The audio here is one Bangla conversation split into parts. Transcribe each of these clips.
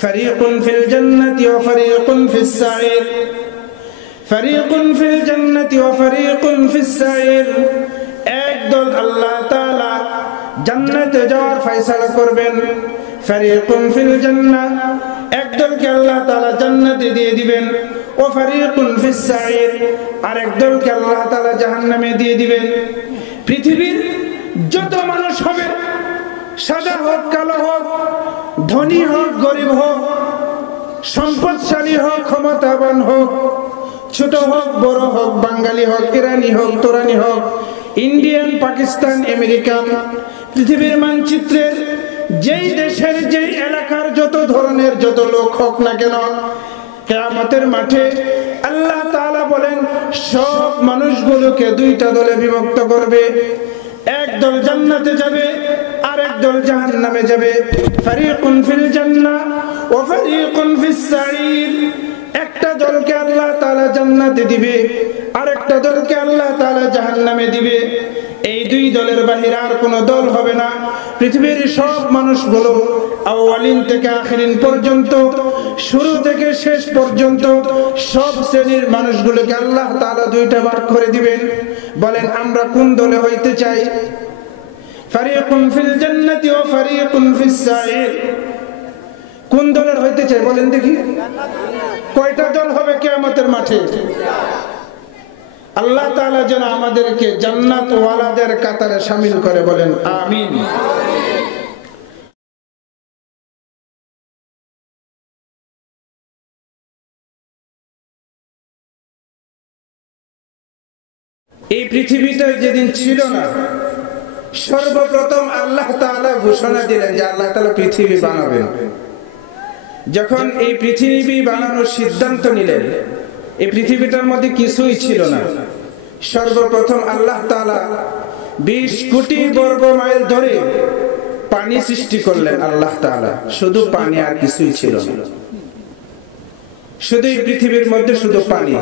ফারিকুন ফিল জান্নাতি ওয়া ফারিকুন ফিস সাঈর, ফারিকুন ফিল জান্নাতি ওয়া ফারিকুন ফিস সাঈর। একদল আল্লাহ তাআলা জান্নাতে যাওয়ার ফয়সালা করবেন। ফারিকুন ফিল জান্নাহ, একদলকে আল্লাহ তাআলা জান্নাতে দিয়ে দিবেন। ও ফারিকুন ফিস সাঈর, আরেকদলকে আল্লাহ তাআলা জাহান্নামে দিয়ে দিবেন। পৃথিবীর যত মানুষ হবে, সাদা হোক কালো হোক, ধনী হোক গরিব হোক, সম্পদশালী হোক ক্ষমতাবান হোক, ছোট হোক বড় হোক, বাঙালি হোক ইরানি হোক তুরানি হোক, ইন্ডিয়ান পাকিস্তান আমেরিকান, পৃথিবীর মানচিত্রের যেই দেশের যেই এলাকার যত ধরনের যত লোক হোক না কেন, কিয়ামতের মাঠে আল্লাহ তাআলা বলেন সব মানুষগুলোকে দুইটা দলে বিভক্ত করবে। একদল জান্নাতে যাবে আর একদল জাহান্নামে যাবে। ফারিকুন ফিল জান্নাহ ওয়া ফারিকুন ফিস সাঈর, একটা দলকে আল্লাহ তাআলা জান্নাতে দিবে আর একটা দলকে আল্লাহ তাআলা জাহান্নামে দিবে। এই দুই দলের বাহিরে আর কোনো দল হবে না। পৃথিবীর সব মানুষগুলো আউয়ালিন থেকে আখিরিন পর্যন্ত, শুরু থেকে শেষ পর্যন্ত সব শ্রেণীর মানুষগুলোকে আল্লাহ তাআলা দুইটা ভাগ করে দিবেন। বলেন আমরা কোন দলে হইতে চাই? ফারিকুন ফিল জান্নাতি ওয়া ফারিকুন ফিস সাঈর, কোন দলের হইতে চাই বলেন দেখি? কয়টা দল হবে কিয়ামতের মাঠে? আল্লাহ তাআলা যেন আমাদেরকে জান্নাত ওয়ালাদের কাতারে শামিল করে, বলেন আমিন। এই পৃথিবীটা যেদিন ছিল না, সর্বপ্রথম আল্লাহ তাআলা ঘোষণা দিলেন যে আল্লাহ তাআলা পৃথিবী বানাবেন। যখন এই পৃথিবী বানানোর সিদ্ধান্ত নিলেন, এই পৃথিবীটার মধ্যে কিছুই ছিল না। সর্বপ্রথম আল্লাহ তাআলা 20 কোটি বর্গ মাইল ধরে পানি সৃষ্টি করলেন। আল্লাহ তাআলা শুধু পানি, আর কিছুই ছিল না। শুধু এই পৃথিবীর মধ্যে শুধু পানি।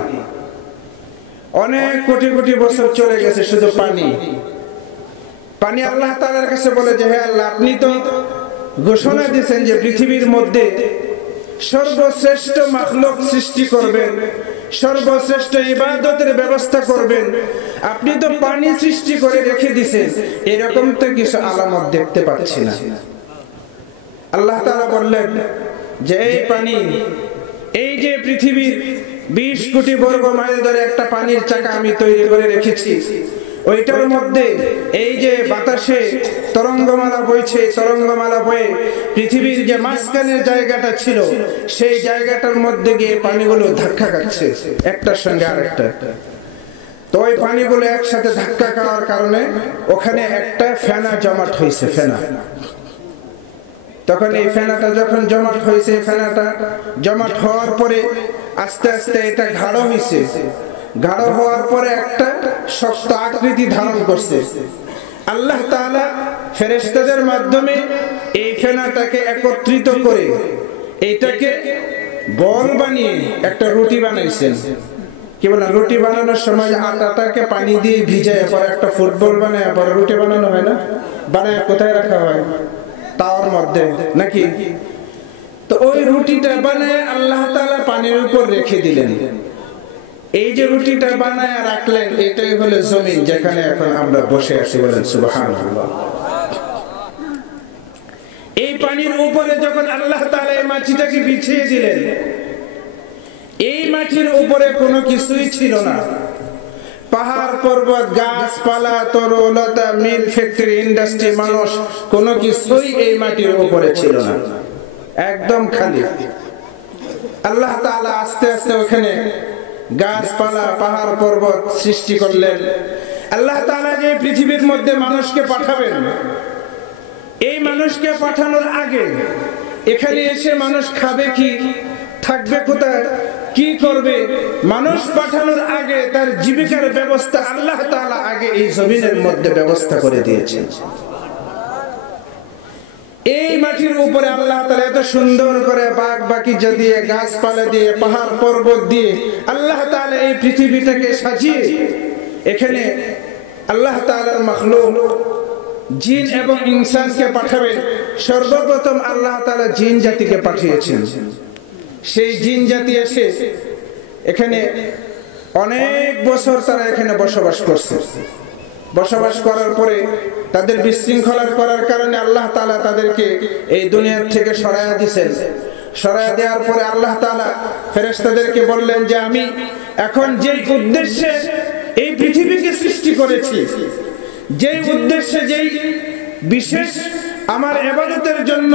অনেক কোটি কোটি বছর চলে গেছে শুধু পানি। পানি আল্লাহ তাআলার কাছে বলে যে হে আল্লাহ, আপনি তো ঘোষণা দিয়েছেন যে পৃথিবীর মধ্যে সর্বশ্রেষ্ঠ মাখলুক সৃষ্টি করবেন, সর্বশ্রেষ্ঠ ইবাদতের ব্যবস্থা করবেন। আপনি তো পানি সৃষ্টি করে রেখে দিয়েছেন, এরকম তো কিছু আলামত দেখতে পাচ্ছি না। আল্লাহ তাআলা বললেন যে এই পানি, এই যে পৃথিবীর 20 কোটি বর্গ মাইল ধরে একটা পানির চাকা আমি তৈরি করে রেখেছি, ওইটার মধ্যে এই যে বাতাসে তরঙ্গমালা বইছে, তরঙ্গমালা বয়ে পৃথিবীর যে মাঝখানের জায়গাটা ছিল, সেই জায়গাটার মধ্যে গিয়ে পানিগুলো ধাক্কা খাচ্ছে একটার সঙ্গে আরেকটা। তো ওই পানিগুলো একসাথে ধাক্কা খাওয়ার কারণে ওখানে একটা ফেনা জমাট হয়েছে, ফেনা। তখন এই ফেনাটা যখন জমাট হয়েছে, ফেনাটা জমাট হওয়ার পরে আস্তে আস্তে এটা গাঢ় হয়েছে। গাঢ় হওয়ার পরে একটা শক্ত আকৃতি ধারণ করছে। আল্লাহ তাআলা ফেরেশতাদের মাধ্যমে এই ফেনাটাকে একত্রিত করে এইটাকে বল বানিয়ে একটা রুটি বানাইছেন। কি বলে, রুটি বানানোর সময় আটাটাকে পানি দিয়ে ভিজায় পরে একটা ফুটবল বানায় পরে রুটি বানানো হয় না? বানায় কোথায় রাখা হয়? তাওয়ার মধ্যে নাকি? তো ওই রুটিটা বানায় আল্লাহ তাআলা পানির উপর রেখে দিলেন। এই যে রুটিটা বানায় রাখলেন, এটাই হলো জমিন যেখানে এখন আমরা বসে আছি, বলেন সুবহানাল্লাহ। এই পানির উপরে যখন আল্লাহ তাআলা এই মাটিটাকে বিছিয়ে দিলেন, এই মাটির উপরে কোনো কিছুই ছিল না। পাহাড় পর্বত গাছপালা তরুলতা মিল ফ্যাক্টরি ইন্ডাস্ট্রি মানুষ কোনো কিছুই এই মাটির উপরে ছিল না, একদম খালি। আল্লাহ তাআলা আস্তে আস্তে ওখানে গাছপালা পাহাড় পর্বত সৃষ্টি করলেন। আল্লাহ তাআলা যে পৃথিবীর মধ্যে মানুষকে পাঠাবেন, এই মানুষকে পাঠানোর আগে এখানে এসে মানুষ খাবে কি, থাকবে কোথায়, কি করবে, মানুষ পাঠানোর আগে তার জীবিকার ব্যবস্থা আল্লাহ তাআলা আগে এই জমিনের মধ্যে ব্যবস্থা করে দিয়েছেন। এই মাটির উপরে আল্লাহ তাআলা এত সুন্দর করে বাগ বাগিচা দিয়ে গাছপালা দিয়ে পাহাড় পর্বত দিয়ে আল্লাহ তাআলা এই পৃথিবীটাকে সাজিয়ে এখানে আল্লাহ তাআলার মাখলুক জিন এবং ইনসানকে পাঠাবেন। সর্বপ্রথম আল্লাহ তাআলা জিন জাতিকে পাঠিয়েছেন। সেই জিন জাতি এসে এখানে অনেক বছর তারা এখানে বসবাস করছে। বসবাস করার পরে তাদের বিশৃঙ্খলা করার কারণে আল্লাহ তাআলা তাদেরকে এই দুনিয়া থেকে সরায়া দিয়েছেন। সরায়া দেওয়ার পরে আল্লাহ তাআলা ফেরেশতাদেরকে বললেন যে আমি এখন যেই উদ্দেশ্যে এই পৃথিবীকে সৃষ্টি করেছি, যেই উদ্দেশ্যে, যেই বিশেষ আমার ইবাদতের জন্য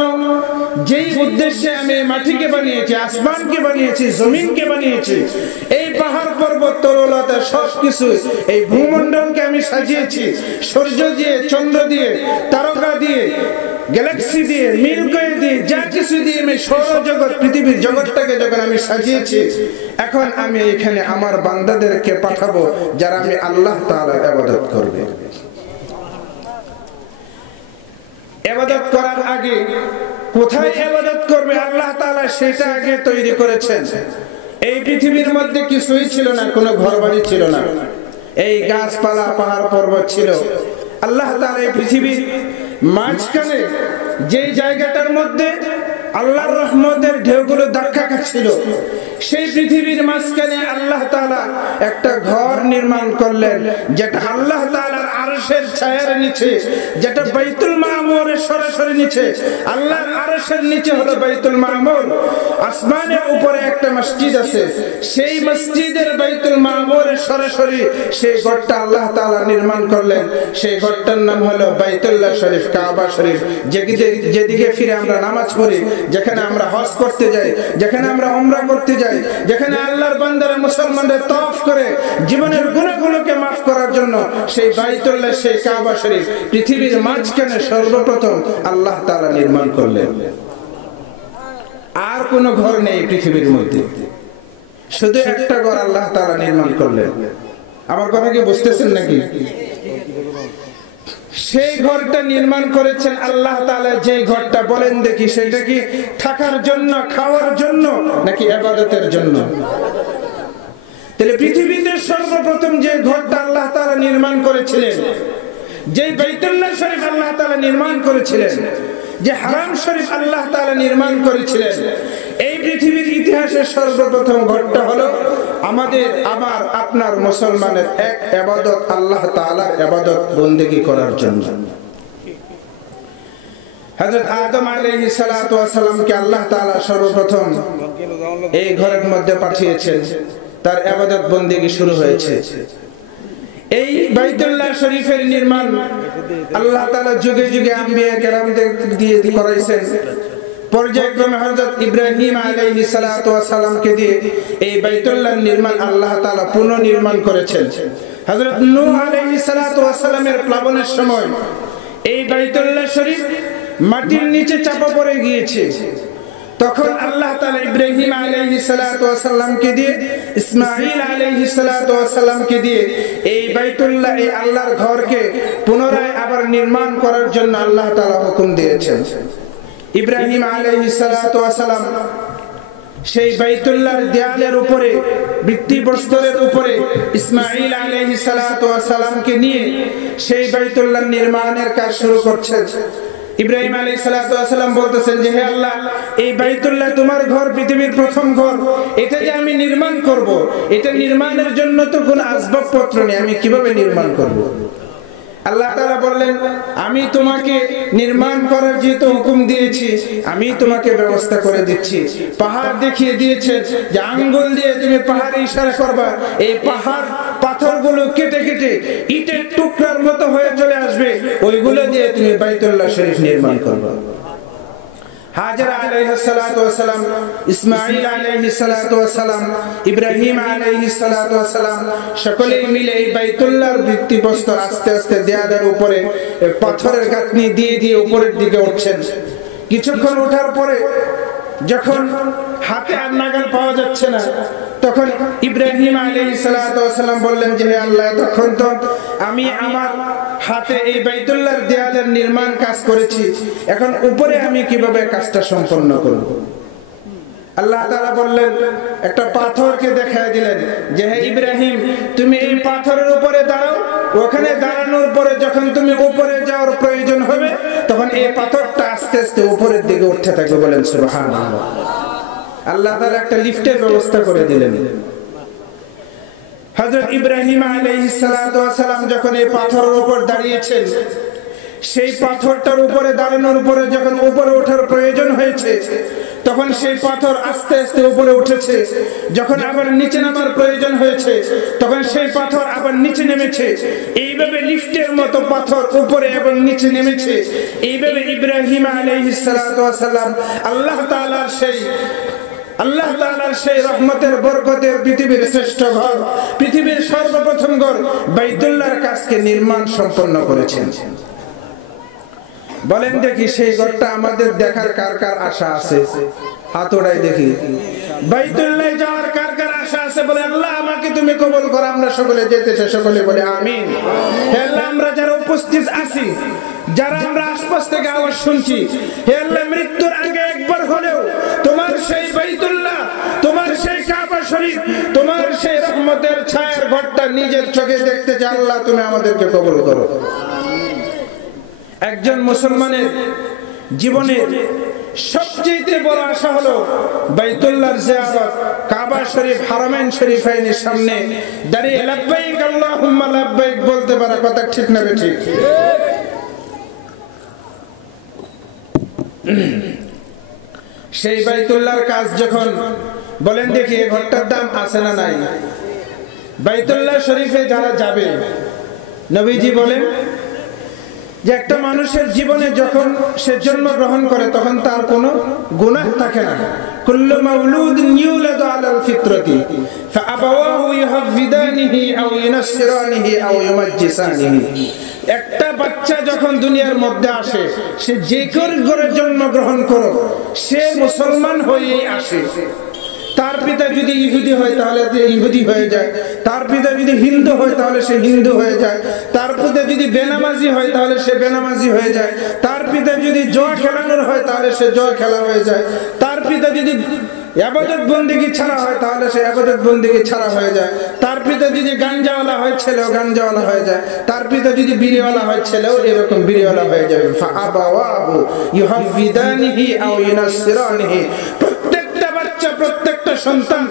যেই উদ্দেশ্যে আমি মাটিকে বানিয়েছি, আসমানকে বানিয়েছি, জমিনকে বানিয়েছি, এই পাহাড় পর্বত তরলতা সবকিছু, এই ভূমণ্ডলকে আমি সাজিয়েছি সূর্য দিয়ে, চন্দ্র দিয়ে, তারকা দিয়ে, গ্যালাক্সি দিয়ে, মিল্কি ওয়ে দিয়ে, যা কিছু দিয়ে আমি সৌরজগৎ, পৃথিবীর জগৎটাকে যখন আমি সাজিয়েছি, এখন আমি এখানে আমার বান্দাদেরকে পাঠাবো যারা আমি আল্লাহ তাআলার ইবাদত করবে। ইবাদত করার আগে কোথায় ইবাদত করবে আল্লাহ তাআলা সেটা আগে তৈরি করেছেন। এই পৃথিবীর মধ্যে কিছুই ছিল না, কোনো ঘরবাড়ি ছিল না, এই গাছপালা, পাহাড় পর্বত ছিল। আল্লাহ তাআলা এই পৃথিবীর মাঝখানে যেই জায়গাটার মধ্যে আল্লাহর রহমতের ঢেউগুলো ধাক্কা খাচ্ছিল, সেই পৃথিবীর মাঝখানে আল্লাহ তাআলা একটা ঘর নির্মাণ করলেন, যেটা আল্লাহ তাআলার আরশের ছায়ার নিচে, যেটা বাইতুল মামুরের সরাসরি নিচে। আল্লাহর আরশের নিচে হলো বাইতুল মামুর, আসমানের উপরে একটা মসজিদ আছে, সেই মসজিদের বাইতুল মামুরের সরাসরি সেই ঘরটা আল্লাহ তাআলা নির্মাণ করলেন। সেই ঘরটার নাম হলো বাইতুল্লাহ শরীফ, কাবা শরীফ। যেদিকে ফিরে আমরা নামাজ পড়ি, যেখানে আমরা হজ করতে যাই, যেখানে আমরা উমরা করতে যাই, যেখানে আল্লাহর বান্দারা মুসলমানদের তওয়াফ করে জীবনের গুনাহগুলোকে maaf করার জন্য, সেই বাইতুল্লাহ, সেই কাবা শরীফ পৃথিবীর মাঝখানে সর্বপ্রথম আল্লাহ তাআলা নির্মাণ করলেন। আর কোনো ঘর নেই পৃথিবীর মধ্যে, শুধু একটা ঘর আল্লাহ তাআলা নির্মাণ করলেন। আমার কথা কি বুঝতেছেন নাকি? সেই ঘরটা নির্মাণ করেছেন আল্লাহ তাআলা। যে ঘরটা বলেন দেখি, সেটা কি থাকার জন্য, খাওয়ার জন্য, নাকি ইবাদতের জন্য? তাহলে পৃথিবীতে সর্বপ্রথম যে ঘরটা আল্লাহ তাআলা নির্মাণ করেছিলেন, যে বাইতুল্লাহ শরীফ আল্লাহ তাআলা নির্মাণ করেছিলেন, যে হারাম শরীফ আল্লাহ তাআলা নির্মাণ করেছিলেন, এই পৃথিবীর ইতিহাসে সর্বপ্রথম ঘরটা হলো আমাদের, আমার, আপনার মুসলমানের এক ইবাদত, আল্লাহ তাআলার ইবাদত বন্দেগী করার জন্য। হযরত আদম আলাইহিস সালাতু ওয়াস সালামকে আল্লাহ তাআলা সর্বপ্রথম এই ঘরের মধ্যে পাঠিয়েছেন, তার ইবাদত বন্দেগী শুরু হয়েছে। এই বাইতুল্লাহ শরীফের নির্মাণ আল্লাহ তাআলা যুগে যুগে আম্বিয়া কেরামদের দিয়ে করাইছেন। পর্যায়ক্রমে হযরত ইব্রাহিম আলাইহিস সালাতু ওয়াস সালামকে দিয়ে এই বাইতুল্লাহর নির্মাণ আল্লাহ তাআলা পুনর্নির্মাণ করেছেন। হযরত নূহ আলাইহিস সালাতু ওয়াস সালামের প্লাবনের সময় এই বাইতুল্লাহ শরীফ মাটির নিচে চাপা পড়ে গিয়েছে। তখন আল্লাহ তাআলা ইব্রাহিম আলাইহিস সালাতু ওয়াস সালামকে দিয়ে, ইসমাঈল আলাইহিস সালাতু ওয়াস সালামকে দিয়ে এই বাইতুল্লাহ, এই আল্লাহর ঘরকে পুনরায় আবার নির্মাণ করার জন্য আল্লাহ তাআলা হুকুম দিয়েছেন। ইব্রাহিম আলাইহিস সালাতু ওয়াস সালাম সেই বাইতুল্লাহর দেয়ালের উপরে, ভিত্তিপ্রস্তরের উপরে ইসমাঈল আলাইহিস সালাতু ওয়াস সালামকে নিয়ে সেই বাইতুল্লাহ নির্মাণের কাজ শুরু করছেন। ইব্রাহিম আলাইহিস সালাতু ওয়াস সালাম বলতেছেন যে, হে আল্লাহ, এই বাইতুল্লাহ তোমার ঘর, পৃথিবীর প্রথম ঘর, এটা যে আমি নির্মাণ করব, এটা নির্মাণের জন্য তো কোনো আসবাবপত্র নেই, আমি কিভাবে নির্মাণ করব? আল্লাহ তাআলা বললেন, আমি তোমাকে নির্মাণ করার যেহেতু হুকুম দিয়েছি, আমি তোমাকে ব্যবস্থা করে দিচ্ছি। পাহাড় দেখিয়ে দিয়েছে যে আঙ্গুল দিয়ে তুমি পাহাড়ে ইশারা করবা, এই পাহাড় পাথরগুলো কেটে কেটে ইটের টুকরার মতো হয়ে চলে আসবে, ওইগুলো দিয়ে তুমি বাইতুল্লাহ শরীফ নির্মাণ করবা। হাজরা আলাইহিস সালাতু ওয়াস সালাম, ইসমাঈল আলাইহিস সালাতু ওয়াস সালাম, ইব্রাহিম আলাইহিস সালাতু ওয়াস সালাম সকলেই মিলে এই বাইতুল্লাহর ভিত্তিপ্রস্তর আস্তে আস্তে দেয়ালের উপরে পাথরের গাঁথনি দিয়ে দিয়ে উপরের দিকে উঠছেন। কিছুক্ষণ ওঠার পরে যখন হাতে আর নাগাল পাওয়া যাচ্ছে না, তখন ইব্রাহিম আলাইহিস সালাতু ওয়াস সালাম বললেন যে, হে আল্লাহ, তখন তো আমি আমার হাতে এই বাইতুল্লাহর দেয়ালের নির্মাণ কাজ করেছি, এখন উপরে আমি কিভাবে কাজটা সম্পন্ন করব? আল্লাহ তাআলা বললেন, একটা পাথরকে দেখায় দিলেন যে, হে ইব্রাহিম, তুমি এই পাথরের উপরে দাঁড়াও, ওখানে দাঁড়ানোর পরে যখন তুমি উপরে যাওয়ার প্রয়োজন হবে, তখন এই পাথরটা আস্তে আস্তে উপরের দিকে উঠতে থাকবে, বলেন সুবহানাল্লাহ। আল্লাহ তাআলা একটা লিফটের ব্যবস্থা করে দিলেন। হযরত ইব্রাহিম আলাইহিস সালাতু ওয়াস সালাম যখন এই পাথরের উপর দাঁড়িয়েছেন, সেই পাথরটার উপরে দাঁড়ানোর উপরে যখন উপরে ওঠার প্রয়োজন হয়েছে, তখন সেই পাথর আস্তে আস্তে উপরে উঠেছে। যখন আবার নিচে নামার প্রয়োজন হয়েছে, তখন সেই পাথর আবার নিচে নেমেছে। এইভাবে লিফটের মতো পাথর উপরে এবং নিচে নেমেছে। এইভাবে ইব্রাহিম আলাইহিস সালাতু ওয়াস সালাম আল্লাহ তাআলার সেই রহমতের বরকতের পৃথিবীর শ্রেষ্ঠ ঘর, পৃথিবীর সর্বপ্রথম ঘর বাইতুল্লাহর কাজকে নির্মাণ সম্পন্ন করেছেন। বলেন দেখি, সেই ঘরটা আমাদের দেখার কার কার আশা আছে? হাত ওড়াই দেখি। বাইতুল্লাহ যাওয়ার কার কার আশা আছে? বলে আল্লাহ আমাকে তুমি কবুল করো। আমরা সকলে যেতেছে, সকলে বলে আমিন। হে আল্লাহ, আমরা যারা উপস্থিত আছি, যারা আমরা আশপাশ থেকে আওয়াজ শুনছি, হে আল্লাহ, মৃত্যুর আগে একবার হলেও তোমার সেই বাইতুল্লাহ, তোমার সেই কাবা শরীফ, তোমার সেই রহমতের ছায়ার ঘরটা নিজের চোখে দেখতে চাই। আল্লাহ তুমি আমাদেরকে কবুল করো। একজন মুসলমানের জীবনের সবচেয়ে বড় আশা হলো বাইতুল্লাহর জিয়ারত, কাবা শরীফ, হারামাইন শরীফাইনের সামনে দাঁড়িয়ে লাব্বাইক আল্লাহুম্মা লাব্বাইক বলতে পারা। কথা ঠিক না ঠিক? সেই বাইতুল্লাহর কাজ যখন, বলেন দেখি, এই ঘরটার দাম আছে না নাই? বাইতুল্লাহ শরীফে যারা যাবে, নবীজি বলেন যে একটা মানুষের জীবনে যখন সে জন্মগ্রহণ করে, তখন তার কোনো গুনাহ থাকে না। কুল্লু মাউলুদিন ইউলাদু আলাল ফিতরাতি ফাআবাওয়াহু ইউহাফিদানিহি আও ইউনাসসিরানিহি আও ইউমাজ্জিসানিহি। একটা বাচ্চা যখন দুনিয়ার মধ্যে আসে, সে যে ঘরে জন্মগ্রহণ করো, সে মুসলমান হয়েই আসে। তার পিতা যদি ইহুদি হয় তাহলে ইহুদি হয়ে যায়, তার পিতা যদি হিন্দু হয় তাহলে সে হিন্দু হয়ে যায়, তার পিতা যদি বেনামাজি হয় তাহলে সে বেনামাজি হয়ে যায়, তার পিতা যদি জুয়া খেলানোর হয় তাহলে সে জুয়া খেলা হয়ে যায়, তার পিতা যদি ইবাদত বন্দেগী ছাড়া হয় তাহলে সে ইবাদত বন্দেগী ছাড়া হয়ে যায়, তার পিতা যদি গাঞ্জাওয়ালা হয় ছেলেও গাঞ্জাওয়ালা হয়ে যায়, তার পিতা যদি বিড়িওয়ালা হয় ছেলেও এরকম বিড়িওয়ালা হয়ে যাবে। ফাআবাওয়াহু ইউহাফিদানিহি আও ইউনাসসিরানিহি। প্রত্যেকটা সন্তান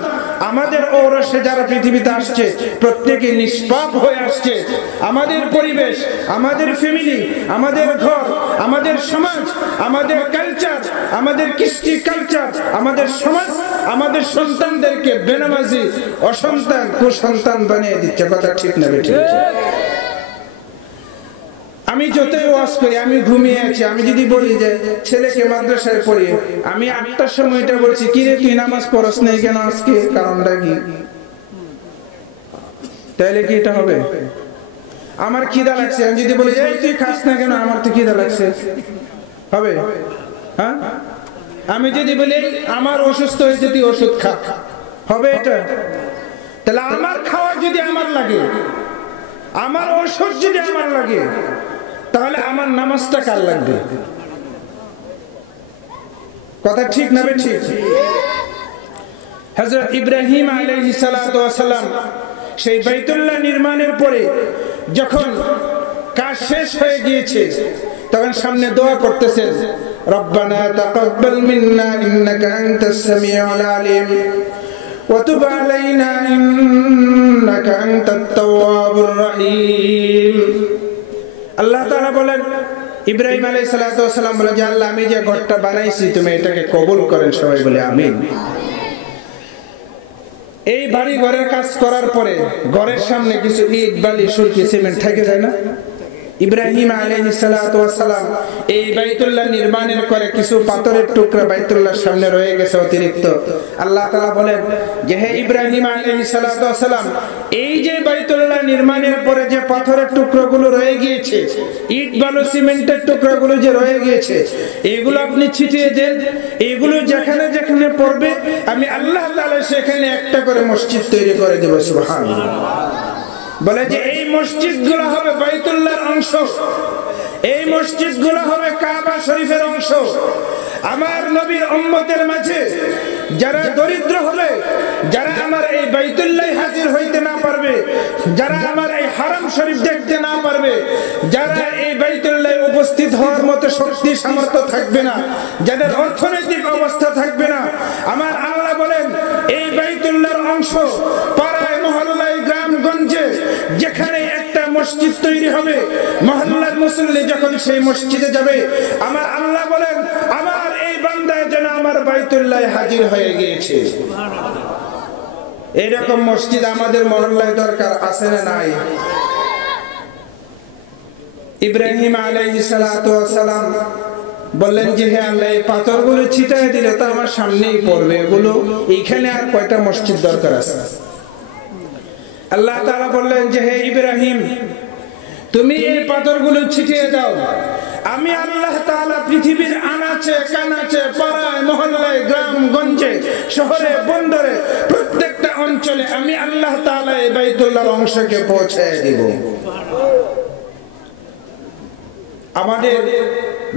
আমাদের ঔরসে যারা পৃথিবীতে আসছে, প্রত্যেকে নিষ্পাপ হয়ে আসছে। আমাদের পরিবেশ, আমাদের ফ্যামিলি, আমাদের ঘর, আমাদের সমাজ, আমাদের কালচার, আমাদের কৃষ্টি কালচার, আমাদের সমাজ আমাদের সন্তানদেরকে বেনামাজি, অসন্তান, কুসন্তান বানিয়ে দিচ্ছে। কথা ঠিক না ঠিক? আমি যতই ওয়াজ করি, আমি ঘুমিয়ে আছি, আমি যদি বলি যে ছেলেকে মাদ্রাসায় পড়ি, আমি 8টার সময়টা বলছি, কি রে তুই নামাজ পড়স নাই কেন আজকে, কারণটা কি? তাহলে কি এটা হবে? আমার খিদা লাগছে, আমি যদি বলি এই তুই খাস না কেন, আমার তো খিদা লাগছে, হবে? হ্যাঁ, আমি যদি বলি আমার অসুস্থ হয়েছে তুই ওষুধ খা, হবে এটা? তাহলে আমার খাওয়া যদি আমার লাগে, আমার ওষুধ যদি আমার লাগে, তাহলে আমার নামাজটা কার লাগবে? কথা ঠিক না ঠিক? হযরত ইব্রাহিম আলাইহিস সালাতু ওয়াস সালাম সেই বাইতুল্লাহ নির্মাণের পরে যখন কাজ শেষ হয়ে গিয়েছে, তখন সামনে দোয়া করতেছেন, রব্বানা তাকাব্বাল মিন্না ইন্নাকা আনতাস সামিউল আলিম ওয়া তুব আলাইনা ইন্নাকা আনতাত তাওয়াবুর রহিম। আল্লাহ তাআলা বলেন, ইব্রাহিম আলাইহিস সালাতু ওয়াস সালাম বলে যে আল্লাহ, আমি যে ঘরটা বানাইছি তুমি এটাকে কবুল করেন। সবাই বলে আমিন। এই বাড়ি ঘরের কাজ করার পরে ঘরের সামনে কিছু ইট, বালি, সুরকি, সিমেন্ট থেকে যায় না? ইব্রাহিম আলাইহিস সালাতু ওয়াস সালাম এই বাইতুল্লাহ নির্মাণের করে কিছু পাথরের টুকরা বাইতুল্লাহর সামনে রয়ে গেছে অতিরিক্ত। আল্লাহ তাআলা বলেন যে হে ইব্রাহিম আলাইহিস সালাতু ওয়াস সালাম, এই যে বাইতুল্লাহ নির্মাণের পরে যে পাথরের টুকরোগুলো রয়ে গিয়েছে, ইট, বালু, সিমেন্টের টুকরোগুলো যে রয়ে গিয়েছে, এগুলো আপনি ছিটিয়ে দেন। এগুলো যেখানে যেখানে পড়বে আমি আল্লাহ তাআলা সেখানে একটা করে মসজিদ তৈরি করে দেব। সুবহানাল্লাহ। বলে যে এই মসজিদগুলো হবে বাইতুল্লাহর অংশ, এই মসজিদগুলো হবে কাবা শরীফের অংশ। আমার নবীর উম্মতের মাঝে যারা দরিদ্র হবে, যারা আমার এই বাইতুল্লাহ হাজির হইতে না পারবে, যারা আমার এই হারাম শরীফ দেখতে না পারবে, যারা এই বাইতুল্লাহ উপস্থিত হওয়ার মতো শক্তি সামর্থ্য থাকবে না, যাদের অর্থনৈতিক অবস্থা থাকবে না, আমার আল্লাহ বলেন এই বাইতুল্লাহর অংশ পাড়ায় মহল্লায় গ্রামগঞ্জে যেখানে একটা মসজিদ তৈরি হবে, মহল্লার মুসল্লি যখন সেই মসজিদে যাবে, আমার আল্লাহ বলেন আমার এই বান্দায় যেন আমার বাইতুল্লাহ হাজির হয়ে গিয়েছে। এরকম মসজিদ আমাদের মহল্লায় দরকার আছে না নাই? ইব্রাহিম আলাইহিস সালাতু ওয়াস সালাম বললেন যে হে আল্লাহ, এই পাথরগুলো ছিটায় দিলে তো আমার সামনেই পড়বে, এগুলো এইখানে আর কয়টা মসজিদ দরকার আছে? আল্লাহ তাআলা বললেন যে হে ইব্রাহিম, তুমি এই পাথরগুলো ছিটিয়ে দাও, আমি আল্লাহ তাআলা পৃথিবীর আনাচে কানাচে পাড়ায় মহল্লায় গ্রামগঞ্জে শহরে বন্দরে প্রত্যেকটা অঞ্চলে আমি আল্লাহ তাআলা এই বাইতুল্লাহর অংশকে পৌঁছায় দিব। আমাদের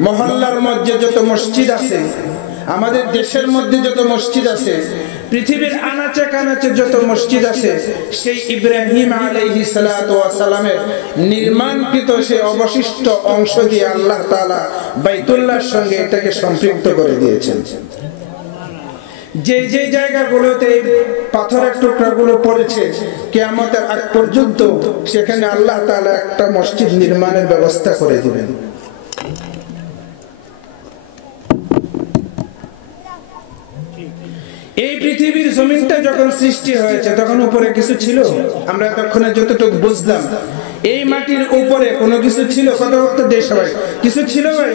মহল্লার মধ্যে যত মসজিদ আছে, আমাদের দেশের মধ্যে যত মসজিদ আছে, পৃথিবীর আনাচে কানাচে যত মসজিদ আছে, সেই ইব্রাহিম আলাইহিস সালাতু ওয়াস সালামের নির্মাণকৃত সেই অবশিষ্ট অংশ দিয়ে আল্লাহ তাআলা বাইতুল্লাহর সঙ্গে এটাকে সম্পৃক্ত করে দিয়েছেন। যে যে জায়গাগুলোতে পাথরের টুকরাগুলো পড়েছে, কিয়ামতের আগ পর্যন্ত সেখানে আল্লাহ তাআলা একটা মসজিদ নির্মাণের ব্যবস্থা করে দিবেন। এই পৃথিবীর জমিনটা যখন সৃষ্টি হয়েছে তখন উপরে কিছু ছিল? আমরা তখনই যতটুকু বুঝলাম, এই মাটির উপরে কোনো কিছু ছিল? কথা বলতে দেশ সবাই কিছু ছিল ভাই?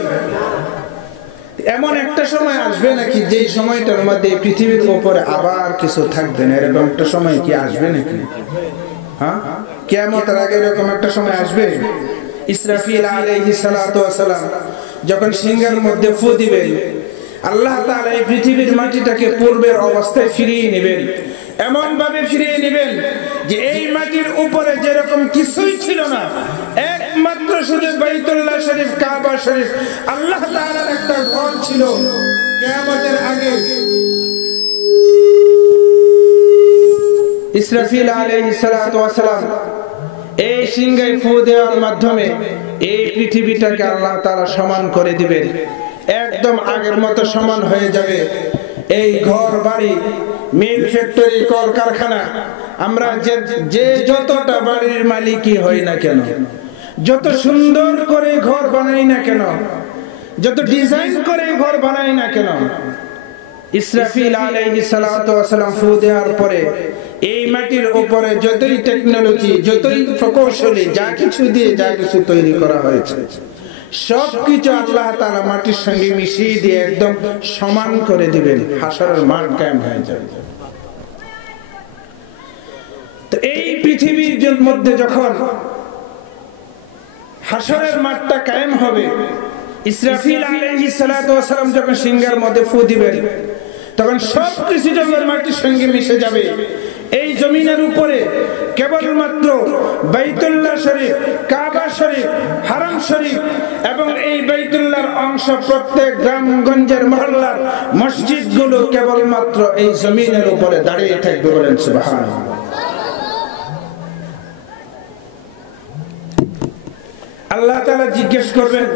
এমন একটা সময় আসবে নাকি যে সময়টার মধ্যে পৃথিবীর উপরে আবার কিছু থাকবে না? এরকম একটা সময় কি আসবে নাকি? হ্যাঁ, কিয়ামতের আগে এরকম একটা সময় আসবে। ইসরাফিল আলাইহিস সালাতু ওয়াস সালাম যখন সিংহের মধ্যে ফু দিবেন, আল্লাহ তাআলা এই পৃথিবীর মাটিটাকে পূর্বের অবস্থায় ফিরিয়ে নেবেন, এমন ভাবে ফিরিয়ে নেবেন যে এই মাটির উপরে যেরকম কিছুই ছিল না, একমাত্র শুধু বাইতুল্লাহ শরীফ, কাবা শরীফ, আল্লাহ তাআলার একটা ঘর ছিল। কিয়ামতের আগে ইসরাফিল আলাইহিস সালাতু ওয়াস সালাম এই সিংহে ফু দেওয়ার মাধ্যমে এই পৃথিবীটাকে আল্লাহ তাআলা সমান করে দিবেন, একদম আগের মতো সমান হয়ে যাবে। এই ঘর বাড়ি, মিল, ফ্যাক্টরি, কলকারখানা, আমরা যে যতটা বাড়ির মালিকই হই না কেন, যত সুন্দর করে ঘর বানাই না কেন, যত ডিজাইন করে ঘর বানাই না কেন, ইসরাফিল আলাইহিস সালাতু ওয়াস সালাম ফু দেওয়ার পরে এই মাটির উপরে যতই টেকনোলজি, যতই প্রকৌশলী যা কিছু দিয়ে যা কিছু তৈরি করা হয়েছে, সবকিছু আল্লাহ তাআলা মাটির সঙ্গে মিশিয়ে দিয়ে একদম সমান করে দিবেন, হাসরের মাঠ কায়েম হয়ে যাবে। তো এই পৃথিবীর মধ্যে যখন হাসরের মাঠটা কায়েম হবে, ইসরাফিল আলাইহিস সালাতু ওয়াস সালাম যখন সিংহের মধ্যে ফু দিবেন, তখন সবকিছু যখন মাটির সঙ্গে মিশে যাবে, এই জমিনের উপরে কেবলমাত্র বাইতুল্লাহ শরীফ, কাবা শরীফ, হারাম শরীফ এবং এই বাইতুল্লাহর অংশ প্রত্যেক গ্রামগঞ্জের মহল্লার মসজিদগুলো কেবলমাত্র এই জমিনের উপরে দাঁড়িয়ে থাকবে। বলেন সুবহানাল্লাহ। আল্লাহ তাআলা জিজ্ঞেস করবেন,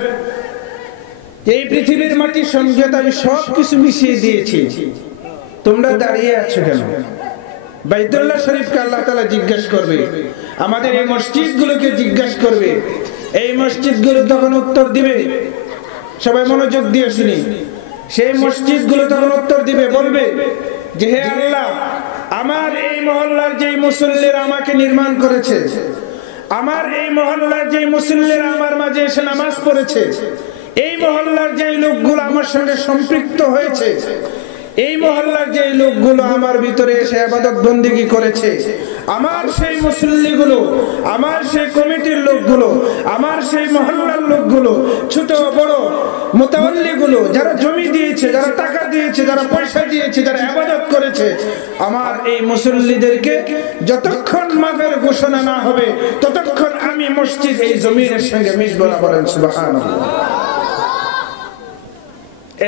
এই পৃথিবীর মাটির সঙ্গে তো আমি সবকিছু মিশিয়ে দিয়েছি, তোমরা দাঁড়িয়ে আছো কেন? বাইতুল্লাহ শরীফকে আল্লাহ তাআলা জিজ্ঞেস করবে, আমাদের এই মসজিদগুলোকে জিজ্ঞেস করবে। এই মসজিদগুলো তখন উত্তর দিবে, সবাই মনোযোগ দিয়ে শুনি, সেই মসজিদগুলো তখন উত্তর দিবে, বলবে যে হে আল্লাহ, আমার এই মহল্লার যেই মুসল্লিরা আমাকে নির্মাণ করেছে, আমার এই মহল্লার যেই মুসল্লিরা আমার মাঝে এসে নামাজ পড়েছে, এই মহল্লার যেই লোকগুলো আমার সঙ্গে সম্পৃক্ত হয়েছে, এই মহল্লার যে লোকগুলো আমার ভিতরে এসে ইবাদত বন্দেগী করেছে, আমার সেই মুসল্লিগুলো, আমার সেই কমিটির লোকগুলো, আমার সেই মহল্লার লোকগুলো, ছোট বড় মুতাওয়াল্লিগুলো, যারা জমি দিয়েছে, যারা টাকা দিয়েছে, যারা পয়সা দিয়েছে, যারা ইবাদত করেছে, আমার এই মুসল্লিদেরকে যতক্ষণ মাফের ঘোষণা না হবে ততক্ষণ আমি মসজিদ এই জমিনের সঙ্গে মিশবো না। বলেন সুবহানাল্লাহ।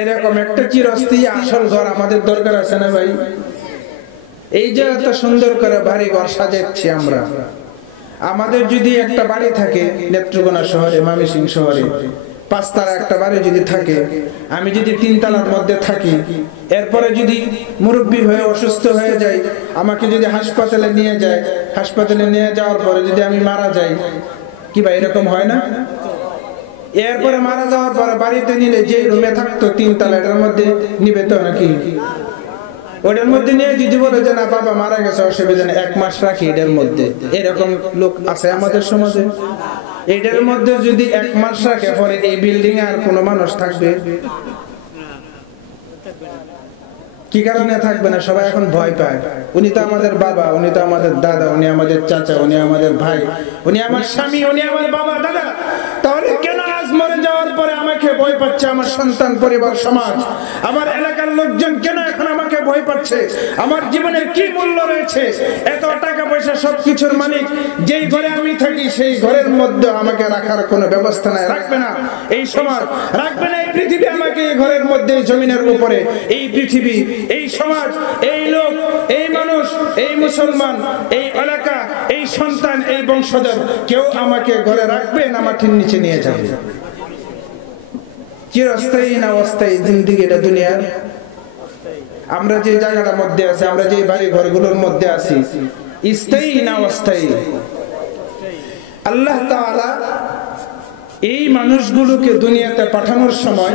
এরকম একটা চিরস্থায়ী আসল ঘর আমাদের দরকার আছে না ভাই? এই যে এত সুন্দর করে বাড়ি ঘর সাজাচ্ছি আমরা, আমাদের যদি একটা বাড়ি থাকে নেত্রকোনা শহরে, ময়মনসিংহ শহরে 5 তলা একটা বাড়ি যদি থাকে, আমি যদি 3 তলার মধ্যে থাকি, এরপরে যদি মুরব্বী হয়ে অসুস্থ হয়ে যাই, আমাকে যদি হাসপাতালে নিয়ে যায়, হাসপাতালে নিয়ে যাওয়ার পরে যদি আমি মারা যাই, কি ভাই এরকম হয় না? এরপরে মারা যাওয়ার পরে বাড়িতে নিলে যে রুমে থাকতো 3 তলা, এটার মধ্যে নিবে তো নাকি? ওটার মধ্যে নিয়ে যদি বলে যে না বাবা মারা গেছে, অসুবিধা নেই, 1 মাস রাখি এটার মধ্যে, এরকম লোক আছে আমাদের সমাজে? এটার মধ্যে যদি 1 মাস রাখে, পরে এই বিল্ডিং এ আর কোনো মানুষ থাকবে? কি কারণে থাকবে না? সবাই এখন ভয় পায়। উনি তো আমাদের বাবা, উনি তো আমাদের দাদা, উনি আমাদের চাচা, উনি আমাদের ভাই, উনি আমার স্বামী, উনি আমার বাবা দাদা, তাহলে কেন আজ মরে যাওয়ার পরে আমাকে ভয় পাচ্ছে আমার সন্তান, পরিবার, সমাজ, আমার এলাকার লোকজন কেন এখন আমাকে ভয় পাচ্ছে? আমার জীবনের কি মূল্য রয়েছে? এত টাকা পয়সা সবকিছুর মালিক যেই ঘরে আমি থাকি, সেই ঘরের মধ্যে আমাকে রাখার কোনো ব্যবস্থা নাই, রাখবে না এই সমাজ, রাখবে না এই পৃথিবী আমাকে এই ঘরের মধ্যে, জমিনের উপরে, এই পৃথিবী, এই সমাজ, এই লোক, এই মানুষ, এই মুসলমান, এই এলাকা, এই সন্তান, এই বংশধর, কেউ আমাকে ঘরে রাখবে না মাটির নিচে নিয়ে যাবে? চিরস্থায়ী না অস্থায়ী জিন্দেগি এটা দুনিয়ার? আমরা যে জায়গাটার মধ্যে আছি, আমরা যে বাড়ি ঘরগুলোর মধ্যে আছি, স্থায়ী না অস্থায়ী? আল্লাহ তাআলা এই মানুষগুলোকে দুনিয়াতে পাঠানোর সময়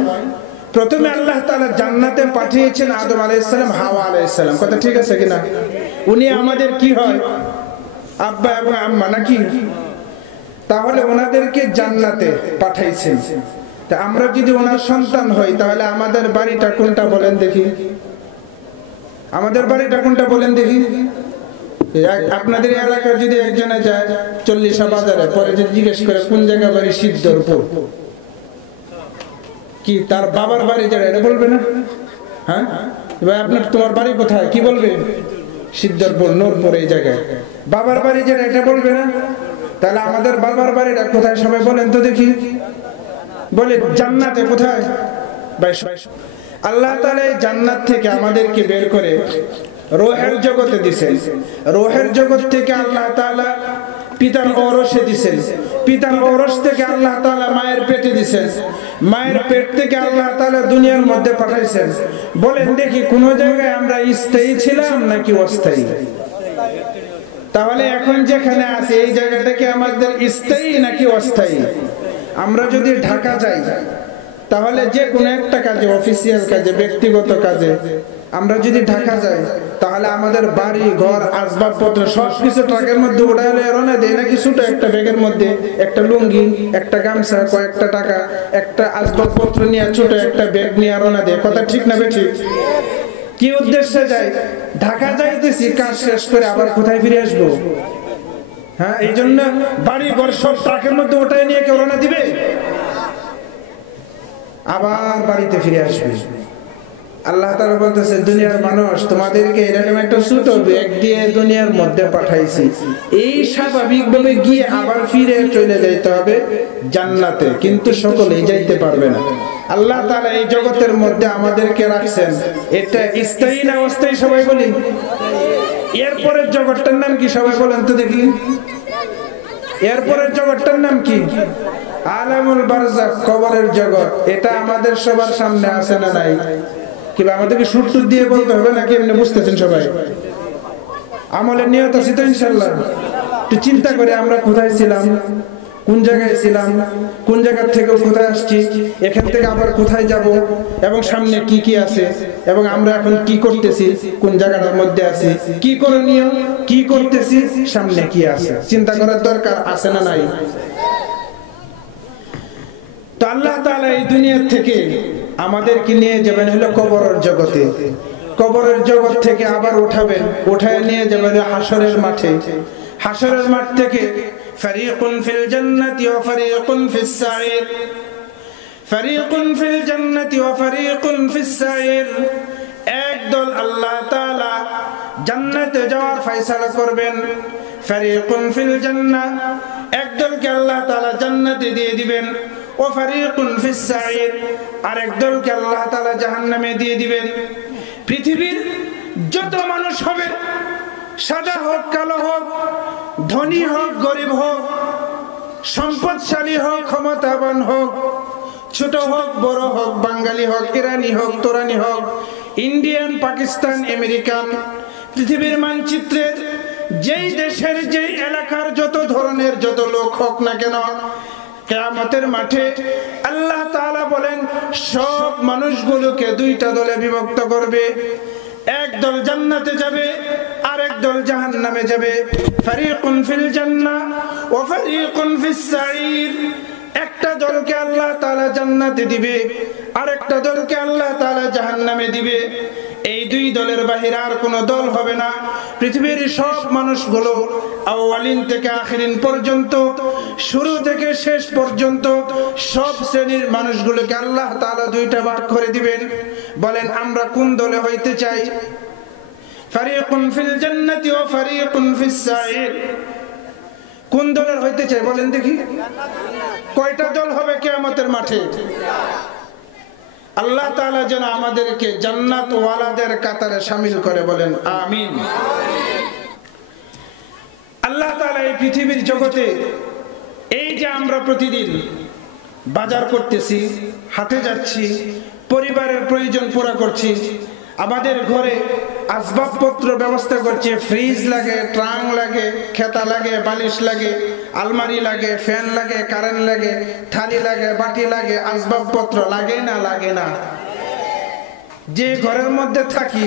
প্রথমে আল্লাহ তাআলা জান্নাতে পাঠিয়েছেন আদম আলাইহিস সালাম, হাওয়া আলাইহিস সালাম। কথা ঠিক আছে কিনা? উনি আমাদের কি হয়? আব্বা এবং আম্মা নাকি? তাহলে ওনাদেরকে জান্নাতে পাঠাইছেন। তা আমরা যদি ওনার সন্তান হই, তাহলে আমাদের বাড়িটা কোনটা বলেন দেখি? আমাদের বাড়িটা কোনটা বলেন দেখি? আপনাদের এলাকার যদি একজনে যায় 40 বাজারে, পরে যদি জিজ্ঞেস করে কোন জায়গা বাড়ি, সিদ্ধরপুর, কি তার বাবার বাড়ি যারা, এটা বলবে না? হ্যাঁ ভাই, আপনার তোমার বাড়ি কোথায়, কি বলবে? সিদ্ধরপুর, নূরপুর, এই জায়গায়। বাবার বাড়ি যারা, এটা বলবে না? তাহলে আমাদের বাবার বাড়িটা কোথায় সবাই বলেন তো দেখি? বলে জান্নাতে। কোথায় ভাই? আল্লাহ তাআলা এই জান্নাত থেকে আমাদেরকে বের করে রূহের জগতে দিয়েছেন। রূহের জগৎ থেকে আল্লাহ তাআলা পিতার ঔরসে দিয়েছেন। পিতার ঔরস থেকে আল্লাহ তাআলা মায়ের পেটে দিয়েছেন। মায়ের পেট থেকে আল্লাহ তাআলা দুনিয়ার মধ্যে পাঠাইছেন। বলেন দেখি কোন জায়গায় আমরা স্থায়ী ছিলাম নাকি অস্থায়ী? তাহলে এখন যেখানে আছি এই জায়গাটা কি আমাদের স্থায়ী নাকি অস্থায়ী? আমরা যদি ঢাকা যাই, তাহলে যে কোনো একটা কাজে, অফিসিয়াল কাজে, ব্যক্তিগত কাজে আমরা যদি ঢাকা যাই, তাহলে আমাদের বাড়ি ঘর, আসবাবপত্র সবকিছু ট্রাকের মধ্যে উঠায় রওনা দেয় নাকি ছোট একটা ব্যাগের মধ্যে একটা লুঙ্গি, একটা গামছা, কয়েকটা টাকা, একটা আসবাবপত্র নিয়ে ছোট একটা ব্যাগ নিয়ে রওনা দেয়? কথা ঠিক না বেঠিক? কি উদ্দেশ্যে যাই? ঢাকা যাইতেছি, কাজ শেষ করে আবার কোথায় ফিরে আসবো? হ্যাঁ, এই জন্য বাড়ি ঘর সব ট্রাকের মধ্যে ওঠায় নিয়ে কেউ রওনা দিবে? আবার বাড়িতে ফিরে আসবে। আল্লাহ তাআলা বলতেছে, দুনিয়ার মানুষ, তোমাদেরকে এরকম একটা ছোট ব্যাগ দিয়ে দুনিয়ার মধ্যে পাঠাইছি, এই স্বাভাবিকভাবে গিয়ে আবার ফিরে চলে যাইতে হবে জান্নাতে, কিন্তু সকলেই যাইতে পারবে না। আল্লাহ তাআলা এই জগতের মধ্যে আমাদেরকে রাখছেন, এটা স্থায়ী না অস্থায়ী সবাই বলি? এরপরের জগৎটার নাম কি সবাই বলেন তো দেখি? এরপরের জগৎটার নাম কি? আলামুল বারজাখ, কবরের জগৎ। এটা আমাদের সবার সামনে আছে না নাই? কিংবা আমাদেরকে সুর দিয়ে বলতে হবে নাকি এমনি বুঝতেছেন সবাই? আমলের নিয়ত আছে তো ইনশাআল্লাহ? একটু চিন্তা করে আমরা কোথায় ছিলাম, কোন জায়গায় ছিলাম, কোন জায়গা থেকে কোথায় আসছি, এখান থেকে আবার কোথায় যাব, এবং সামনে কি কি আছে, এবং আমরা এখন কি করতেছি, কোন জায়গাটার মধ্যে আছি, কি করণীয়, কি করতেছি, সামনে কি আছে, চিন্তা করার দরকার আছে না নাই? তো আল্লাহ তাআলা এই দুনিয়া থেকে আমাদেরকে নিয়ে যাবেন হলো কবরের জগতে। কবরের জগৎ থেকে আবার উঠাবেন, উঠায় নিয়ে যাবেন হাসরের মাঠে। হাসরের মাঠ থেকে ফারিকুন ফিল জান্নাতি ওয়া ফারিকুন ফিস সাঈর, ফারিকুন ফিল জান্নাতি ওয়া ফারিকুন ফিস সাঈর। একদল আল্লাহ তাআলা জান্নাতে যাওয়ার ফয়সালা করবেন। ফারিকুন ফিল জান্নাহ, একদলকে আল্লাহ তাআলা জান্নাতে দিয়ে দিবেন। ওয়া ফারিকুন ফিস সাঈর, আরেক দলকে আল্লাহ তাআলা জাহান্নামে দিয়ে দিবেন। পৃথিবীর যত মানুষ হবে, সাদা হোক কালো হোক, ধনী হোক গরিব হোক, সম্পদশালী হোক ক্ষমতাবান হোক, ছোট হোক বড় হোক, বাঙালি হোক ইরানি হোক তোরানি হোক, ইন্ডিয়ান পাকিস্তান আমেরিকান, পৃথিবীর মানচিত্রের যেই দেশের যেই এলাকার যত ধরনের যত লোক হোক না কেন, কিয়ামতের মাঠে আল্লাহ তাআলা বলেন সব মানুষগুলোকে দুইটা দলে বিভক্ত করবে। এক দল জান্নাতে যাবে, আরেক দল জাহান্নামে যাবে। ফারিকুন ফিল জান্নাহ ওয়া ফারিকুন ফিস সাঈর, একটা দলকে আল্লাহ তাআলা জান্নাতে দিবে, আরেকটা দলকে আল্লাহ তাআলা জাহান্নামে দিবে। এই দুই দলের বাহিরে আর কোনো দল হবে না। পৃথিবীর সব মানুষগুলো আউয়ালিন থেকে আখিরিন পর্যন্ত, শুরু থেকে শেষ পর্যন্ত সব শ্রেণীর মানুষগুলোকে আল্লাহ তাআলা দুইটা ভাগ করে দিবেন। বলেন আমরা কোন দলে হইতে চাই? ফারিকুন ফিল জান্নাতি ওয়া ফারিকুন ফিস সাঈর, কোন দলের হইতে চাই বলেন দেখি? কয়টা দল হবে কিয়ামতের মাঠে? আল্লাহ তাআলা যেন আমাদেরকে জান্নাত ওয়ালাদের কাতারে শামিল করে, বলেন আমিন। আল্লাহ তাআলা এই পৃথিবীর জগতে এই যে আমরা প্রতিদিন বাজার করতেছি, হাটে যাচ্ছি, পরিবারের প্রয়োজন পুরা করছি, আমাদের ঘরে আসবাবপত্র ব্যবস্থা করছে, ফ্রিজ লাগে, ট্রাঙ্ক লাগে, খেতা লাগে, বালিশ লাগে, আলমারি লাগে, ফ্যান লাগে, কারেন্ট লাগে, থালি লাগে, বাটি লাগে, আসবাবপত্র লাগে না লাগে না? যে ঘরের মধ্যে থাকি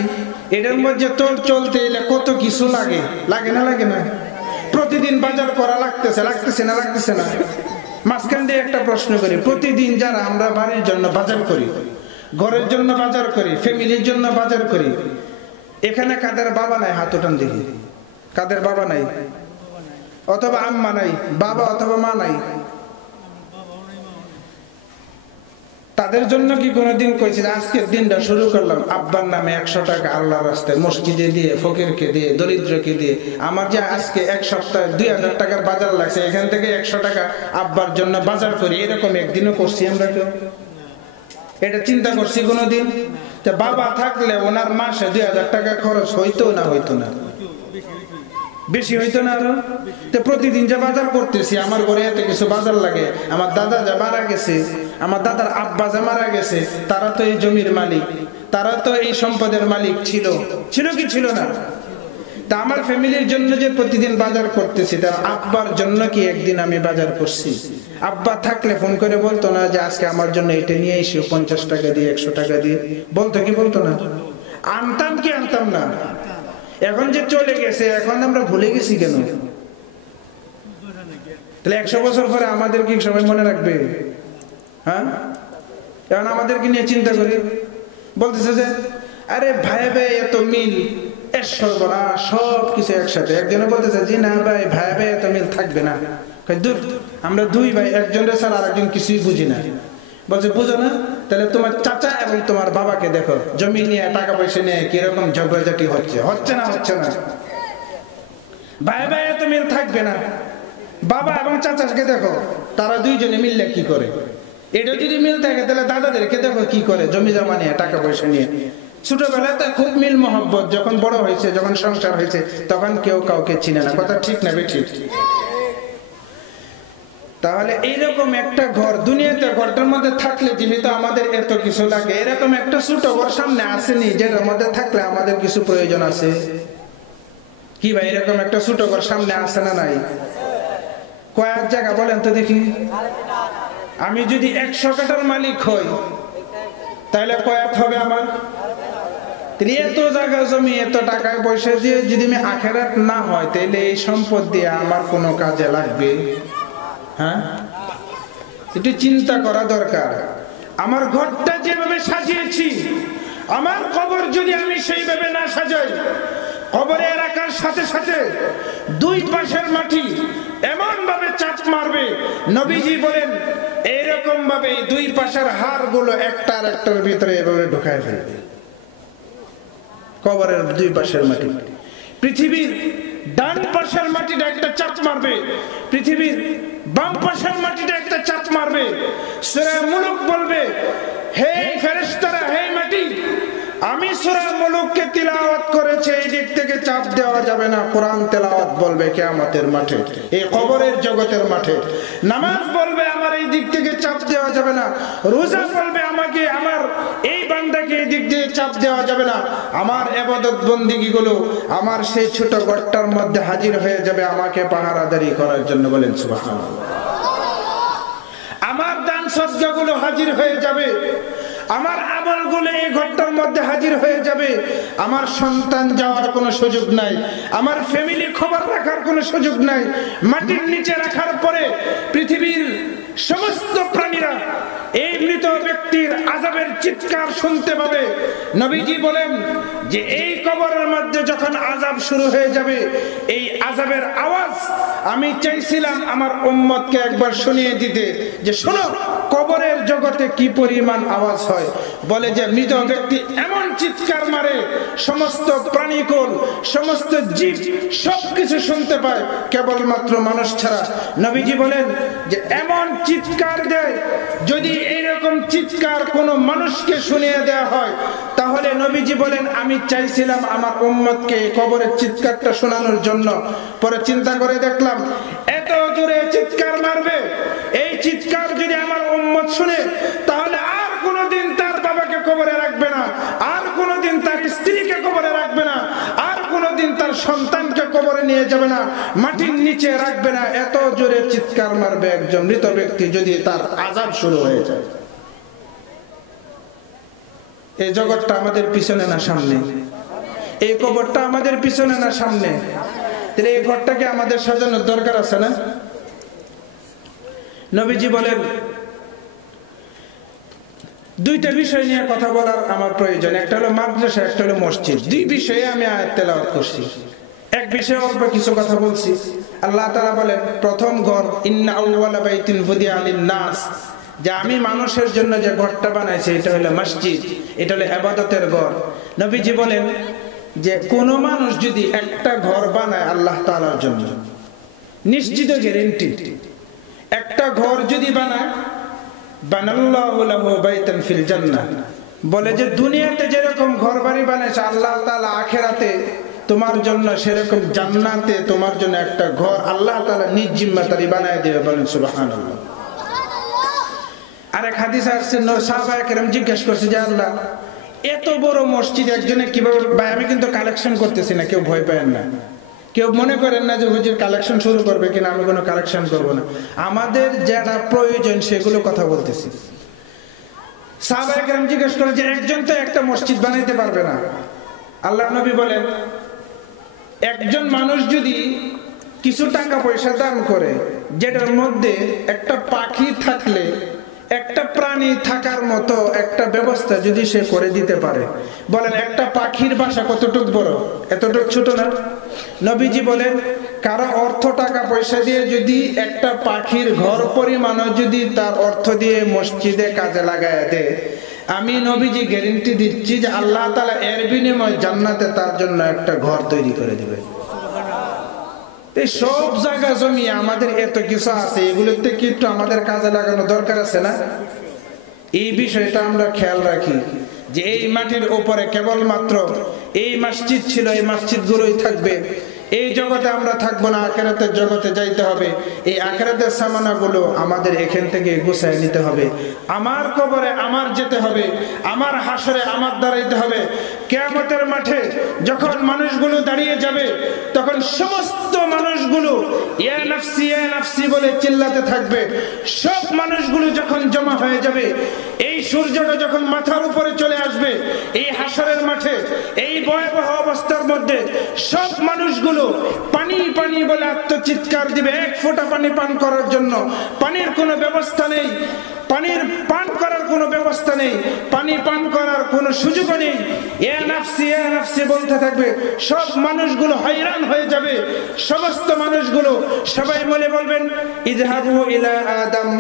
এটার মধ্যে তোর চলতে এলে কত কিছু লাগে, লাগে না লাগে না? প্রতিদিন বাজার করা লাগতেছে, লাগতেছে না লাগতেছে না? মাঝখান দিয়ে একটা প্রশ্ন করি, প্রতিদিন যারা আমরা বাড়ির জন্য বাজার করি, ঘরের জন্য বাজার করি, ফ্যামিলির জন্য বাজার করি, এখানে কাদের বাবা নাই? হাত উঠান দেখি। কাদের বাবা নাই অথবা আম্মা নাই? বাবা অথবা মা নাই? তাদের জন্য কি কোনোদিন কইছি আজকের দিনটা শুরু করলাম আব্বার নামে 100 টাকা আল্লাহর রাস্তায় মসজিদে দিয়ে, ফকিরকে দিয়ে, দরিদ্রকে দিয়ে, আমার যে আজকে এক সপ্তাহ 2000 টাকার বাজার লাগছে, এখান থেকে 100 টাকা আব্বার জন্য বাজার করি, এরকম একদিনও করছি আমরা কেউ? এটা চিন্তা করছি কোনোদিন? বাবা থাকলে ওনার মাসে 2000 টাকা খরচ হইতো না হইতো না? বেশি হইতো না? তো প্রতিদিন যে বাজার করতেছি, আমার ঘরে এত কিছু বাজার লাগে, আমার দাদা যা মারা গেছে, আমার দাদার আব্বা যা মারা গেছে, তারা তো এই জমির মালিক, তারা তো এই সম্পদের মালিক ছিল, ছিল কি ছিল না? তা আমার ফ্যামিলির জন্য যে প্রতিদিন বাজার করতেছি, তার আব্বার জন্য কি একদিন আমি বাজার করছি? আব্বা থাকলে ফোন করে বলতো না যে আজকে আমার জন্য এটা নিয়ে এসো 50 টাকা দিয়ে, 100 টাকা দিয়ে? বলতো কি বলতো না? আনতাম কি আনতাম না? এখন যে চলে গেছে, এখন আমরা ভুলে গেছি কেন? তাহলে 100 বছর পরে আমাদের কি সবাই মনে রাখবে? হ্যাঁ, এখন আমাদেরকে নিয়ে চিন্তা করি। বলতেছে যে আরে ভাই ভাই এত মিল, সর্বনাশ, সব কিছু একসাথে। একজনে বলতেছে জি না ভাই, ভাই ভাই এত মিল থাকবে না। দূর, আমরা দুই ভাই, একজনের ছাড়া আরেকজন কিছুই বুঝি না। বলছে বুঝো না? তাহলে তোমার চাচা এবং তোমার বাবাকে দেখো, জমি নিয়ে টাকা পয়সা নিয়ে কিরকম ঝগড়াঝাটি হচ্ছে, হচ্ছে না হচ্ছে না? ভাই ভাই এত মিল থাকবে না। বাবা এবং চাচাকে দেখো, তারা দুইজনে মিললে কি করে? এটা যদি মিল থাকে তাহলে দাদাদেরকে দেখো কি করে, জমি জমা নিয়ে টাকা পয়সা নিয়ে। ছোটবেলায় তো খুব মিল মহব্বত, যখন বড় হয়েছে, যখন সংসার হয়েছে, তখন কেউ কাউকে চিনে না। কথা ঠিক না বেঠিক? তাহলে এইরকম একটা ঘর দুনিয়াতে, ঘরটার মধ্যে থাকলে জীবিত আমাদের এত কিছু লাগে, এরকম একটা ছোট ঘর সামনে আসেনি যেটার মধ্যে থাকলে আমাদের কিছু প্রয়োজন আছে? কি ভাই, এরকম একটা ছোট ঘর সামনে আসে না নাই? কয়েক জায়গা বলেন তো দেখি। আমি যদি 100 কাঠার মালিক হই তাহলে কয়েক হবে আমার? এত জায়গা জমি, এত টাকায় পয়সা দিয়ে যদি আমি আখেরাত না হয়, তাহলে এই সম্পদ দিয়ে আমার কোনো কাজে লাগবে? হ্যাঁ, একটু চিন্তা করা দরকার। আমার ঘরটা যেভাবে সাজিয়েছি, আমার কবর যদি আমি সেইভাবে না সাজাই, কবরে রাখার সাথে সাথে দুই পাশের মাটি এমন ভাবে চাপ মারবে, নবীজি বলেন এইরকম ভাবে দুই পাশের হাড়গুলো একটা আর একটার ভিতরে এভাবে ঢুকায় ফেলবে। কবরের দুই পাশের মাটি, পৃথিবীর ডান পাশের মাটিটা একটা চাপ মারবে, পৃথিবীর বাম পাশের মাটিটা একটা চাপ মারবে, সূরা মুলক বলবে, হে ফেরেশতারা, হে মাটি, আমি সূরা মুলুককে তিলাওয়াত করেছি, এই দিক থেকে চাপ দেওয়া যাবে না। কোরআন তেলাওয়াত বলবে কিয়ামতের মাঠে, এই কবরের জগতের মাঠে। নামাজ বলবে আমার এই দিক থেকে চাপ দেওয়া যাবে না। রোজা বলবে আমাকে, আমার এই বান্দাকে এই দিক দিয়ে চাপ দেওয়া যাবে না। আমার ইবাদত বন্দেগীগুলো আমার সেই ছোট ঘরটার মধ্যে হাজির হয়ে যাবে আমাকে পাহারাদারি করার জন্য। বলেন সুবহানাল্লাহ। আমার দান সদকাগুলো হাজির হয়ে যাবে, আমার আমলগুলো এই ঘরটার মধ্যে হাজির হয়ে যাবে। আমার সন্তান যাওয়ার কোনো সুযোগ নাই, আমার ফ্যামিলি খবর রাখার কোনো সুযোগ নাই। মাটির নিচে রাখার পরে পৃথিবীর সমস্ত প্রাণীরা এই মৃত ব্যক্তির আযাবের চিৎকার শুনতে পাবে। নবীজি বলেন যে এই কবরের মধ্যে যখন আযাব শুরু হয়ে যাবে, এই আযাবের আওয়াজ আমি চাইছিলাম আমার উম্মতকে একবার শুনিয়ে দিতে, যে শোনো কবরের জগতে কি পরিমাণ আওয়াজ হয়। বলে যে মৃত ব্যক্তি এমন চিৎকার মারে, সমস্ত প্রাণীকুল, সমস্ত জীব সবকিছু শুনতে পায়, কেবলমাত্র মানুষ ছাড়া। নবীজি বলেন যে এমন চিৎকার দেয়, যদি এইরকম চিৎকার কোনো মানুষকে শুনিয়ে দেওয়া হয়, তাহলে নবীজি বলেন আমি চাইছিলাম আমার উম্মতকে কবরের চিৎকারটা শোনানোর জন্য। পরে চিন্তা করে দেখলাম এত জোরে চিৎকার মারবে, এই চিৎকার যদি আমার উম্মত শুনে, তাহলে আর কোনোদিন তার বাবাকে কবরে রাখবে না, আর কোনোদিন তার স্ত্রীকে কবরে রাখবে না, আর কোনোদিন তার সন্তানকে কবরে নিয়ে যাবে না, মাটির নিচে রাখবে না। এত জোরে চিৎকার মারবে একজন মৃত ব্যক্তি যদি তার আযাব শুরু হয়ে যায়। এই জগৎটা আমাদের পিছনে না সামনে, এই কবরটা আমাদের পিছনে না সামনে, তাহলে এই ঘরটাকে আমাদের সাজানোর দরকার আছে না? নবীজি বলেন দুইটা বিষয় নিয়ে কথা বলার আমার প্রয়োজন, একটা হলো মাদ্রাসা, একটা হলো মসজিদ। দুই বিষয়ে আমি আয়াত তেলাওয়াত করছি। এক বিষয়ে অল্প কিছু কথা বলছি। আল্লাহ তাআলা বলেন প্রথম ঘর ইন্না আউওয়ালা বাইতিন ফুদিয়া লিন-নাস, যে আমি মানুষের জন্য যে ঘরটা বানাইছি এটা হলো মসজিদ, এটা হলো ইবাদতের ঘর। নবীজি বলেন যে কোন মানুষ যদি একটা ঘর বানায় আল্লাহ তাআলার জন্য, নিশ্চিত গ্যারান্টি, একটা ঘর যদি বানায়, বানাল্লাহু লাহু বাইতান ফিল জান্নাহ, বলে যে দুনিয়াতে যেরকম ঘর বাড়ি বানাইছে আল্লাহ তাআলা আখিরাতে তোমার জন্য সেরকম জান্নাতে তোমার জন্য একটা ঘর আল্লাহ তাআলা নিজ জিম্মাদারি বানায় দেবে। বলেন সুবহানাল্লাহ। আরেক হাদিস আসছে, সাহাবায়ে কেরাম জিজ্ঞেস করছে যে আল্লাহ এত বড় মসজিদ একজনে কিভাবে? ভাই আমি কিন্তু কালেকশন করতেছি না, কেউ ভয় পায় না, কেউ মনে করেন না যে হুজুর কালেকশন শুরু করবে কিনা। আমি কোনো কালেকশন করব না, আমাদের যেটা প্রয়োজন সেগুলো কথা বলতেছি। সাহাবায়ে কেরাম জিজ্ঞেস করে যে একজন তো একটা মসজিদ বানাইতে পারবে না। আল্লাহ নবী বলেন একজন মানুষ যদি কিছু টাকা পয়সা দান করে, যেটার মধ্যে একটা পাখি থাকলে, একটা প্রাণী থাকার মতো একটা ব্যবস্থা যদি সে করে দিতে পারে, বলেন একটা পাখির বাসা কতটুক বড়? এতটুক ছোট না? নবীজি বলেন কারো অর্থ টাকা পয়সা দিয়ে যদি একটা পাখির ঘর পরিমাণও যদি তার অর্থ দিয়ে মসজিদে কাজে লাগায় দেয়, আমি নবীজি গ্যারান্টি দিচ্ছি যে আল্লাহ তাআলা এর বিনিময়ে জান্নাতে তার জন্য একটা ঘর তৈরি করে দিবে। এই সব জায়গা জমি আমাদের এত কিছু আছে, এগুলোতে কি একটু আমাদের কাজে লাগানো দরকার আছে না? এই বিষয়টা আমরা খেয়াল রাখি যে এই মাটির উপরে কেবলমাত্র এই মসজিদ ছিল, এই মসজিদগুলোই থাকবে। এই জগতে আমরা থাকবো না, আখিরাতের জগতে যাইতে হবে। এই আখিরাতের সামানাগুলো আমাদের এখান থেকে গুছায় নিতে হবে। আমার কবরে আমার যেতে হবে, আমার হাসরে আমার দাঁড়াইতে হবে। কিয়ামতের মাঠে যখন মানুষগুলো দাঁড়িয়ে যাবে, তখন সমস্ত মানুষগুলো ইয়া নাফসি ইয়া নাফসি বলে চিল্লাতে থাকবে। সব মানুষগুলো যখন জমা হয়ে যাবে, এই সূর্যটা যখন মাথার উপরে চলে আসবে, এই হাসরের মাঠে এই ভয়াবহ অবস্থার মধ্যে সব মানুষগুলো পানি পানি বলে আত্মচিৎকার দিবে। এক ফোঁটা পানি পান করার জন্য পানির কোনো ব্যবস্থা নেই, পানির পান করার কোনো ব্যবস্থা নেই, পানি পান করার কোনো সুযোগ নেই। ইয়া নাফসি ইয়া নাফসি বলতে থাকবে। সব মানুষগুলো হয়রান হয়ে যাবে। সমস্ত মানুষগুলো সবাই মিলে বলবেন ইযহাবু ইলা আদম,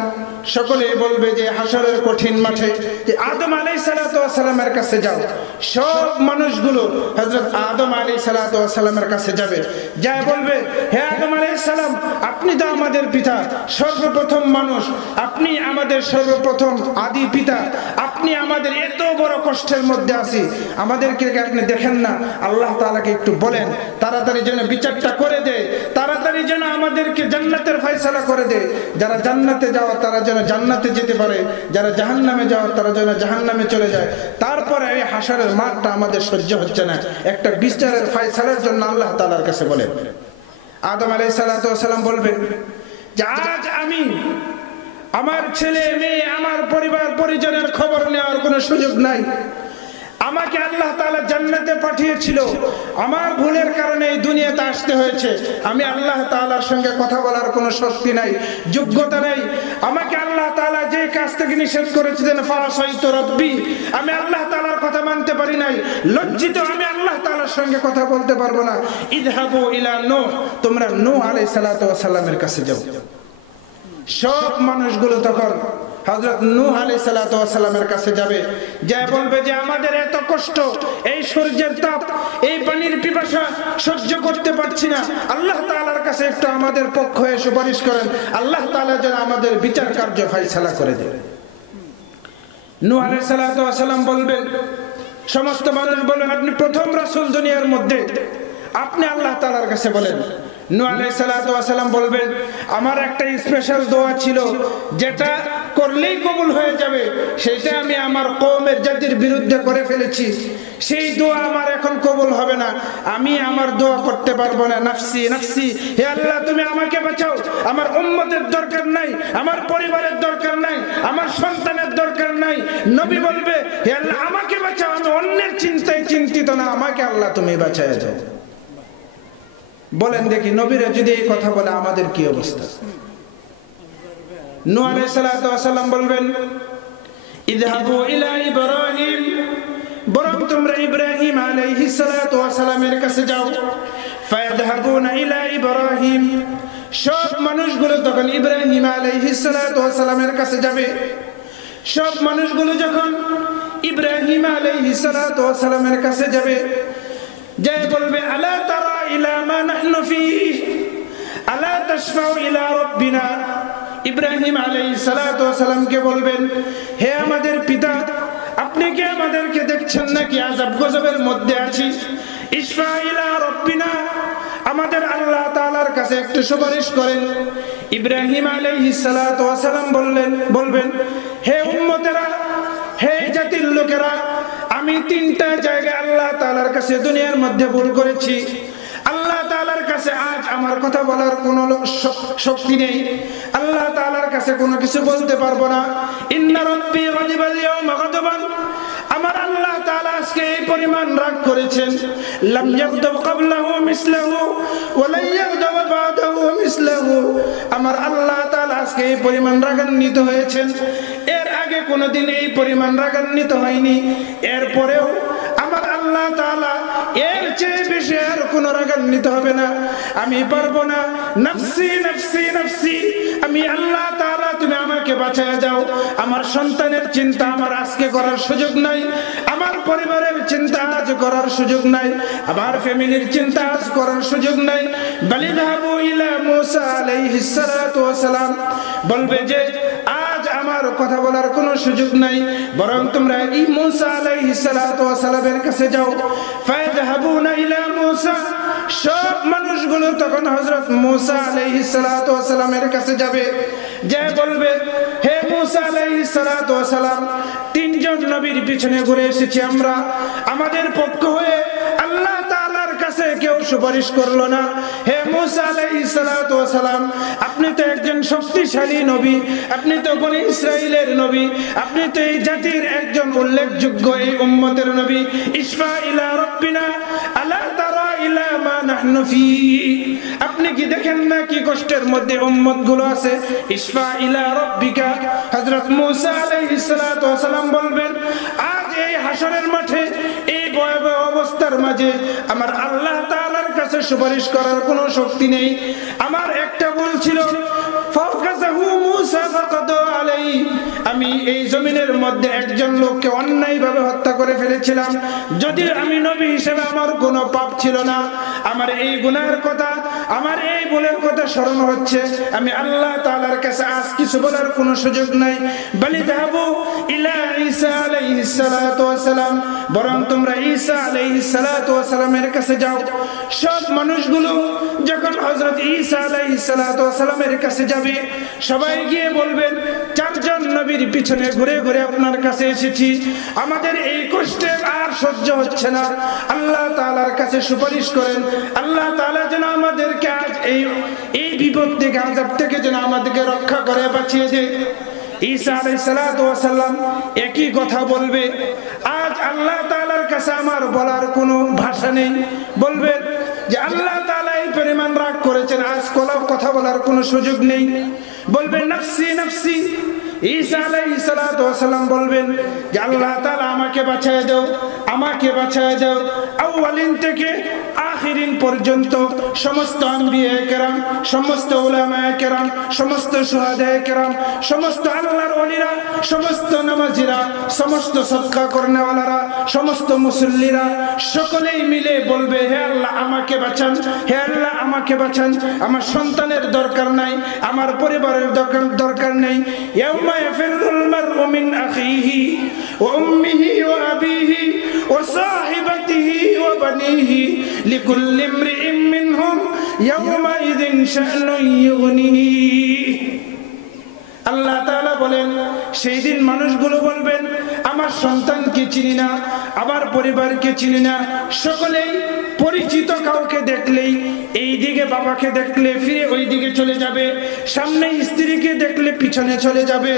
সকলে বলবে যে হাসরের কঠিন মাঠে যে আদম আলাইহিস সালাতু ওয়াস সালামের কাছে যাও। সব মানুষগুলো হযরত আদম আলাইহিস আলাইহিসসালাতু ওয়াসাল্লামের কাছে যাবে, যায় বলবে, হে আদম আলাইহিস সালাম, আপনি তো আমাদের পিতা, সর্বপ্রথম মানুষ, আপনি আমাদের সর্বপ্রথম আদি পিতা, আপনি আমাদের এত বড় কষ্টের মধ্যে আছি, আমাদেরকে আপনি দেখেন না? আল্লাহ তাআলাকে একটু বলেন তাড়াতাড়ি যেন বিচারটা করে দেয়, তাড়াতাড়ি যেন আমাদেরকে জান্নাতের ফয়সালা করে দেয়। যারা জান্নাতে যাওয়া তারা যেন জান্নাতে যেতে পারে, যারা জাহান্নামে যাওয়া তারা যেন জাহান্নামে চলে যায়। তারপরে এই হাশরের মাঠটা আমাদের সহ্য হচ্ছে না, একটা বিচারের ফয়সালার জন্য আল্লাহ তাআলার কাছে বলেন। আদম আলাইহিস সালাতু ওয়াস সালাম বলবেন যে আজ আমি আমার ছেলে মেয়ে আমার পরিবার পরিজনের খবর নেওয়ার কোনো সুযোগ নাই। আমাকে আল্লাহ তাআলা জান্নাতে পাঠিয়েছিল, আমার ভুলের কারণে এই দুনিয়াতে আসতে হয়েছে। আমি আল্লাহ তাআলার সঙ্গে কথা বলার কোনো শক্তি নাই, যোগ্যতা নাই। আমাকে আল্লাহ তাআলা যে কাজ থেকে নিষেধ করেছিলেন ফাসাইতু রাব্বি, আমি আল্লাহ তাআলার কথা মানতে পারি নাই, লজ্জিত, আমি আল্লাহ তাআলার সঙ্গে কথা বলতে পারবো না। ইযহাবু ইলা নূহ, তোমরা নূহ আলাইহিস সালাতু ওয়াস সালামের কাছে যাও। সব মানুষগুলো তখন হযরত নূহ আলাইহিস সালাতু ওয়াস সালামের কাছে যাবে, যা বলবে যে আমাদের এত কষ্ট, এই সূর্যের তাপ, এই পানির পিপাসা সহ্য করতে পারছি না, আল্লাহ তাআলার কাছে একটু আমাদের পক্ষ হয়ে সুপারিশ করেন, আল্লাহ তাআলা যেন আমাদের বিচার কার্য ফয়সালা করে দেন। নূহ আলাইহিস সালাতু ওয়াস সালাম বলবেন, সমস্ত মানুষ বলবেন আপনি প্রথম রাসূল দুনিয়ার মধ্যে, আপনি আল্লাহ তাআলার কাছে বলেন। নূহ আলাইহিস সালাতু ওয়াস সালাম বলবেন, আমার একটা স্পেশাল দোয়া ছিল, যেটা করলেই কবুল হয়ে যাবে, সেটা আমি আমার কওমের জাতির বিরুদ্ধে করে ফেলেছি, সেই দোয়া আমার এখন কবুল হবে না, আমি আমার দোয়া করতে পারবো না। নাফসি নাফসি, হে আল্লাহ তুমি আমাকে বাঁচাও, আমার উম্মতের দরকার নাই, আমার পরিবারের দরকার নাই, আমার সন্তানের দরকার নাই। নবী বলবে, হে আল্লাহ আমাকে বাঁচাও, আমি অন্যের চিন্তায় চিন্তিত না, আমাকে আল্লাহ তুমি বাঁচায় দাও। বলেন দেখি, নবীরা যদি এই কথা বলে আমাদের কি অবস্থা? নূহ আলাইহিস সালাতু ওয়াস সালাম বলবেন, ইযহাবু ইলা ইব্রাহিম, বরং তোমরা ইব্রাহিম আলাইহিস সালাতু ওয়াস সালামের কাছে যাও। ফায়াযহাবুনা ইলা ইব্রাহিম, সব মানুষগুলো তখন ইব্রাহিম আলাইহিস সালাতু ওয়াস সালামের কাছে যাবে। সব মানুষগুলো যখন ইব্রাহিম আলাইহিস সালাতু ওয়াস সালামের কাছে যাবে, যে বলবে, আলা তারা ইলা মা নাহনু ফীহি, আলা তাশফাউ ইলা রাব্বিনা। ইব্রাহিম আলাইহিস সালাতু ওয়াস সালামকে বলবেন, হে আমাদের পিতা, আপনি কি আমাদেরকে দেখছেন নাকি আযাব গজবের মধ্যে আছি? ইশফা ইলা রাব্বিনা, আমাদের আল্লাহ তাআলার কাছে একটু সুপারিশ করেন। ইব্রাহিম আলাইহিস সালাতু ওয়াস সালাম বলবেন, হে উম্মতেরা, হে জাতির লোকেরা, আমি তিনটা জায়গায় আল্লাহ তাআলার কাছে দুনিয়ার মধ্যে ভুল করেছি। আল্লাহ তাআলার কাছে আজ আমার কথা বলার কোনো শক্তি নেই, আল্লাহ তাআলার কাছে কোনো কিছু বলতে পারবো না। ইন্না রাব্বি গাযিবাল ইয়াওমা গাদবান, আমার আল্লাহ তাআলা আজকে এই পরিমাণ রাগ করেছেন, লাম ইয়াগদাব ক্বাবলাহু মিসলাহু ওয়া লা ইয়াগদাব বা'দাহু মিসলাহু। আমার আল্লাহ তাআলা আজকে এই পরিমাণ রাগান্বিত হয়েছেন, এর আগে কোনোদিন এই পরিমাণ রাগান্বিত হয়নি। এরপরেও আমার আল্লাহ তাআলা এর চেয়ে বেশি আর কোনো রাগান্বিত হবে না। আমি পারবো না, নাফসি নাফসি নাফসি, আমি আল্লাহ তাআলা তুমি আমাকে বাঁচায়া যাও। আমার সন্তানের চিন্তা আমার আজকে করার সুযোগ নাই, আমার পরিবারের চিন্তা আজ করার সুযোগ নাই, আমার ফ্যামিলির চিন্তা আজ করার সুযোগ নাই। বালিযহাবু ইলা মূসা আলাইহিস সালাতু ওয়াস সালাম, বলবে যে আজ আমার কথা বলার কোনো সুযোগ নাই, বরং তোমরা এই মূসা আলাইহিস সালাতু ওয়াস সালামের কাছে যাও। ফায়াযহাবুনা ইলা মূসা, সব মানুষগুলো তখন হযরত মূসা আলাইহিস সালাতু ওয়াস সালামের কাছে যাবে, যে বলবে, হে মূসা আলাইহিস সালাতু ওয়াস সালাম, তিনজন নবীর পিছনে ঘুরে এসেছি আমরা, আমাদের পক্ষ হয়ে আল্লাহ তাআলার কাছে কেউ সুপারিশ করলো না। হে মূসা আলাইহিস সালাতু ওয়াস সালাম, আপনি তো একজন শক্তিশালী নবী, আপনি তো বনি ইসরাইলের নবী, আপনি তো এই জাতির একজন উল্লেখযোগ্য এই উম্মতের নবী। ইশফা ইলা রাব্বিনা আলা তারা ইলা মা নাহনু ফী, আপনি কি দেখেন না কি কষ্টের মধ্যে উম্মত গুলো আছে? ইশফা ইলা রাব্বিকা। হযরত মূসা আলাইহিস সালাতু ওয়াস সালাম বলবেন, আজ এই হাশরের মাঠে এই ভয়াবহ অবস্থার মাঝে আমার আল্লাহ তাআলার কাছে সুপারিশ করার কোনো শক্তি নেই। আমার একটা ভুল ছিল, ফাকাযাহু মূসা ফাকাদা আলাইহি, আমি এই জমিন জমিনের মধ্যে একজন লোককে অন্যায়ভাবে হত্যা করে ফেলেছিলাম। যদি আমি নবী হিসেবে আমার কোনো পাপ ছিল না, আমার এই গুনাহের কথা, আমার এই ভুলের কথা স্মরণ হচ্ছে, আমি আল্লাহ তাআলার কাছে আজ কিছু বলার কোনো সুযোগ নাই। বলি যাবো ইলা ঈসা আলাইহিস সালাতু ওয়াস সালাম, বরং তোমরা ঈসা আলাইহিস সালাতু ওয়াস সালামের কাছে যাও। সব মানুষগুলো যখন হযরত ঈসা আলাইহিস সালাতু ওয়াস সালামের কাছে যাবে, সবাই গিয়ে বলবেন, চারজন নবীর পিছনে ঘুরে ঘুরে আপনার কাছে এসেছি, আমাদের এই কষ্টে আর সহ্য হচ্ছে না, আল্লাহ তাআলার কাছে সুপারিশ করেন, আল্লাহ তাআলা যেন আমাদেরকে আজ এই বিপদ থেকে, আযাব থেকে যেন আমাদেরকে রক্ষা করে বাঁচিয়ে দেয়। ঈসা আলাইহিস সালাতু ওয়াস সালাম একই কথা বলবে। আজ আল্লাহ তাআলার কাছে আমার বলার কোনো ভাষা নেই। বলবেন যে আল্লাহ তাআলা এই পরিমাণ রাগ করেছেন, আজ কথা বলার কোনো সুযোগ নেই। বলবেন নাফসি নাফসি। ঈসা আলাইহিস সালাতু ওয়াস সালাম বলবেন যে আল্লাহ তাআলা আমাকে বাঁচায় দাও, আমাকে বাঁচায় দাও। আউয়ালিন থেকে আখিরিন পর্যন্ত সমস্ত আম্বিয়া কেরাম, সমস্ত উলামা কেরাম, সমস্ত শুহাদা কেরাম, সমস্ত আল্লাহর ওলিরা, সমস্ত নামাজিরা, সমস্ত সদকা করনেওয়ালারা, সমস্ত মুসল্লিরা সকলেই মিলে বলবে, হে আল্লাহ আমাকে বাঁচান, হে আল্লাহ আমাকে বাঁচান। আমার সন্তানের দরকার নাই, আমার পরিবারের দরকার নেই। ইয়াউমা ইয়াফিরুল মারউ মিন আখিহি ওয়া উম্মিহি ওয়া আবিহি ওয়া সাহিবাতিহি ওয়া বানিহি লিকুল্লি ইমরিইন মিনহুম ইয়াউমাইযিন শা'নুন ইউগনিহি। আল্লাহ তাআলা বলেন, সেই দিন মানুষগুলো বলবেন, আমার সন্তানকে চিনি না, আমার পরিবারকে চিনি না। সকলেই পরিচিত কাউকে দেখলেই, এই দিকে বাবাকে দেখলে ফিরে ওই দিকে চলে যাবে, সামনে স্ত্রীকে দেখলে পিছনে চলে যাবে,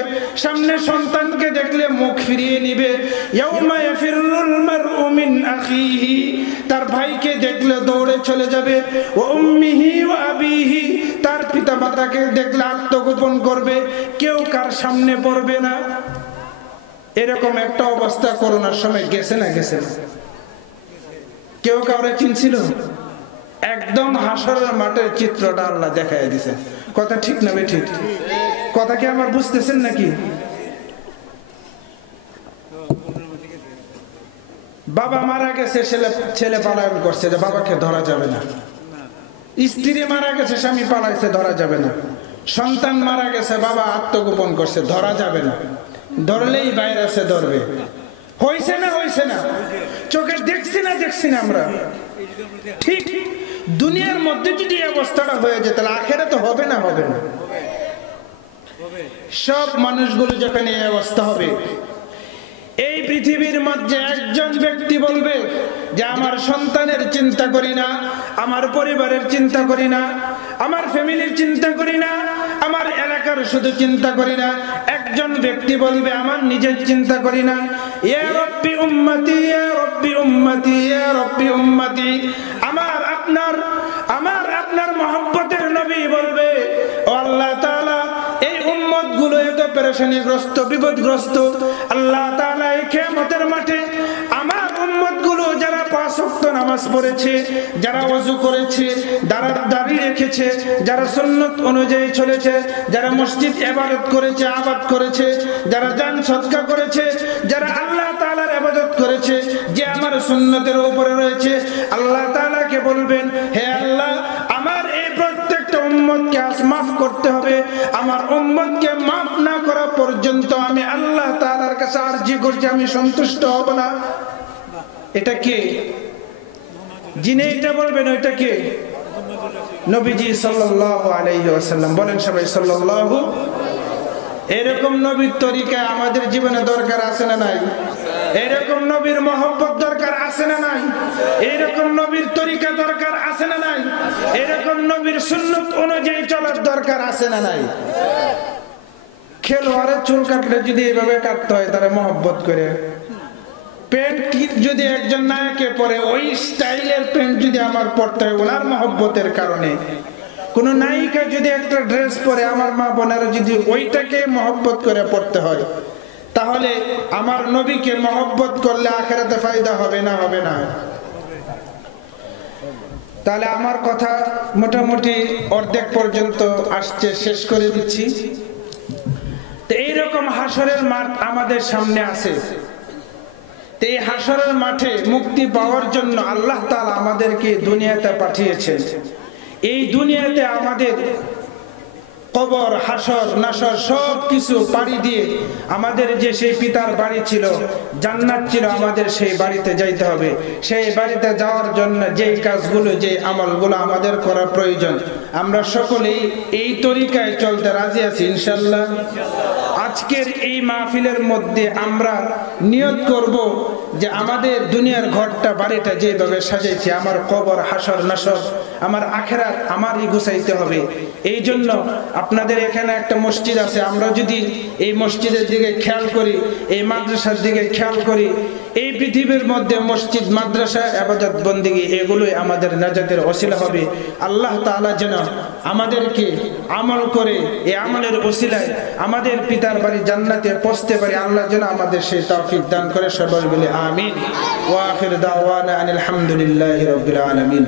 সামনে সন্তানকে দেখলে মুখ ফিরিয়ে নিবে। ইয়াউমা ইয়াফিরুল মারউ মিন আখিহি, তার ভাইকে দেখলে দৌড়ে চলে যাবে। ওয়া উম্মিহি ওয়া আবিহি, তার পিতা মাতাকে দেখলে আত্মগোপন করবে, কেউ কার সামনে পড়বে না। এরকম একটা অবস্থা করোনার সময় গেছে না গেছে না? কেউ কাউরে চিনছিল? একদম হাসরের মাঠের চিত্রটা আল্লাহ দেখায় দিয়েছে। কথা ঠিক না ঠিক? কথা কি আমার বুঝতেছেন নাকি? বাবা মারা গেছে, ছেলে পালায়ন করছে যে বাবাকে ধরা যাবে না। স্ত্রী মারা গেছে, স্বামী পালাইছে, ধরা যাবে না। সন্তান মারা গেছে, বাবা আত্মগোপন করছে, ধরা যাবে না। ধরলেই ভাইরাসে ধরবে। হইছে না হইছে না? চোখে দেখছি না আমরা? ঠিক দুনিয়ার মধ্যে যদি এই অবস্থাটা হয়ে যায়, তাহলে আখেরাতে হবে না? হবে না। সব মানুষগুলো যখন এই অবস্থা হবে, এই পৃথিবীর মধ্যে একজন ব্যক্তি বলবে যে আমার সন্তানের চিন্তা করি না, আমার পরিবারের চিন্তা করি না, আমার ফ্যামিলির চিন্তা করি না, আমার এলাকার শুধু চিন্তা করি না। একজন ব্যক্তি বলবে আমার নিজের চিন্তা করি না। ইয়া রাব্বি উম্মতি, ইয়া রাব্বি উম্মতি, ইয়া রাব্বি উম্মতি। আমার আপনার মহব্বতের নবী বলবে, ও আল্লাহ তাআলা, এই উম্মত গুলো এত পেরেশানিগ্রস্ত, বিপদগ্রস্ত। আল্লাহ তাআলা এই কিয়ামতের মাঠে আমার উম্মত গুলো যারা 5 ওয়াক্ত নামাজ পড়েছে, যারা ওযু করেছে, যারা দাড়ি রেখেছে, যারা সুন্নাত অনুযায়ী চলেছে, যারা মসজিদ ইবাদত করেছে, আবাদ করেছে, যারা দান সদকা করেছে, যারা আল্লাহ তাআলার ইবাদত করেছে, যে আমার সুন্নতের উপরে রয়েছে, আল্লাহ তাআলাকে বলবেন, হে আল্লাহ, আমার এই প্রত্যেকটা উম্মতকে আজ মাফ করতে হবে। আমার উম্মতকে মাফ না করা পর্যন্ত আমি আল্লাহ তাআলার কাছে আরজি করছি, আমি সন্তুষ্ট হব না। এটা কে? যিনি এটা বলবেন ওইটা কে? নবীজি সাল্লাল্লাহু আলাইহি ওয়াসাল্লাম। বলেন সবাই সাল্লাল্লাহু। এরকম নবীর তরিকা আমাদের জীবনে দরকার আছে না নাই? এরকম নবীর মহব্বত দরকার আছে না নাই? এরকম নবীর তরিকা দরকার আছে না নাই? এরকম নবীর সুন্নাত অনুযায়ী চলার দরকার আছে না নাই? খেলোয়াড়ের চুল কাটলে যদি এইভাবে কাটতে হয়, তারা মহব্বত করে। প্যান্ট যদি একজন নায়কে পরে, ওই স্টাইলের প্যান্ট যদি আমার পরতে হয় ওনার মহব্বতের কারণে। কোন নায়িকা যদি একটা ড্রেস পরে, আমার মা বোনেরা যদি ওইটাকে মহব্বত করে পড়তে হয়, তাহলে আমার নবীকে মহব্বত করলে আখিরাতে ফায়দা হবে না? হবে না? তাহলে আমার কথা মোটামুটি অর্ধেক পর্যন্ত আসছে, শেষ করে দিচ্ছি। তো এইরকম এরকম হাসরের মাঠ আমাদের সামনে আছে। এই হাসরের মাঠে মুক্তি পাওয়ার জন্য আল্লাহ তাআলা আমাদেরকে দুনিয়াতে পাঠিয়েছেন। এই দুনিয়াতে আমাদের কবর, হাসর নাসর সব কিছু পাড়ি দিয়ে আমাদের যে সেই পিতার বাড়ি ছিল, জান্নাত ছিল, আমাদের সেই বাড়িতে যাইতে হবে। সেই বাড়িতে যাওয়ার জন্য যেই কাজগুলো, যে আমলগুলো আমাদের করা প্রয়োজন, আমরা সকলেই এই তরিকায় চলতে রাজি আছি ইনশাআল্লাহ। আজকের এই মাহফিলের মধ্যে আমরা নিয়ত করব যে আমাদের দুনিয়ার ঘরটা, বাড়িটা যেভাবে সাজাইছি, আমার কবর, হাসর নাসর, আমার আখিরাত আমারই গুছাইতে হবে। এই জন্য আপনাদের এখানে একটা মসজিদ আছে, আমরা যদি এই মসজিদের দিকে খেয়াল করি, এই মাদ্রাসার দিকে খেয়াল করি, এই পৃথিবীর মধ্যে মসজিদ, মাদ্রাসা, ইবাদত বন্দেগী এগুলোই আমাদের নাজাতের ওসিলা হবে। আল্লাহ তাআলা যেন আমাদেরকে আমল করে, এই আমলের ওসিলায় আমাদের পিতার বাড়ি জান্নাতে পৌঁছতে পারি। আল্লাহ যেন আমাদের সেই তৌফিক দান করে। সবাই বলে আমিন। ওয়া আখির দাওয়ানা আনিল হামদুলিল্লাহি রাব্বিল আলামিন।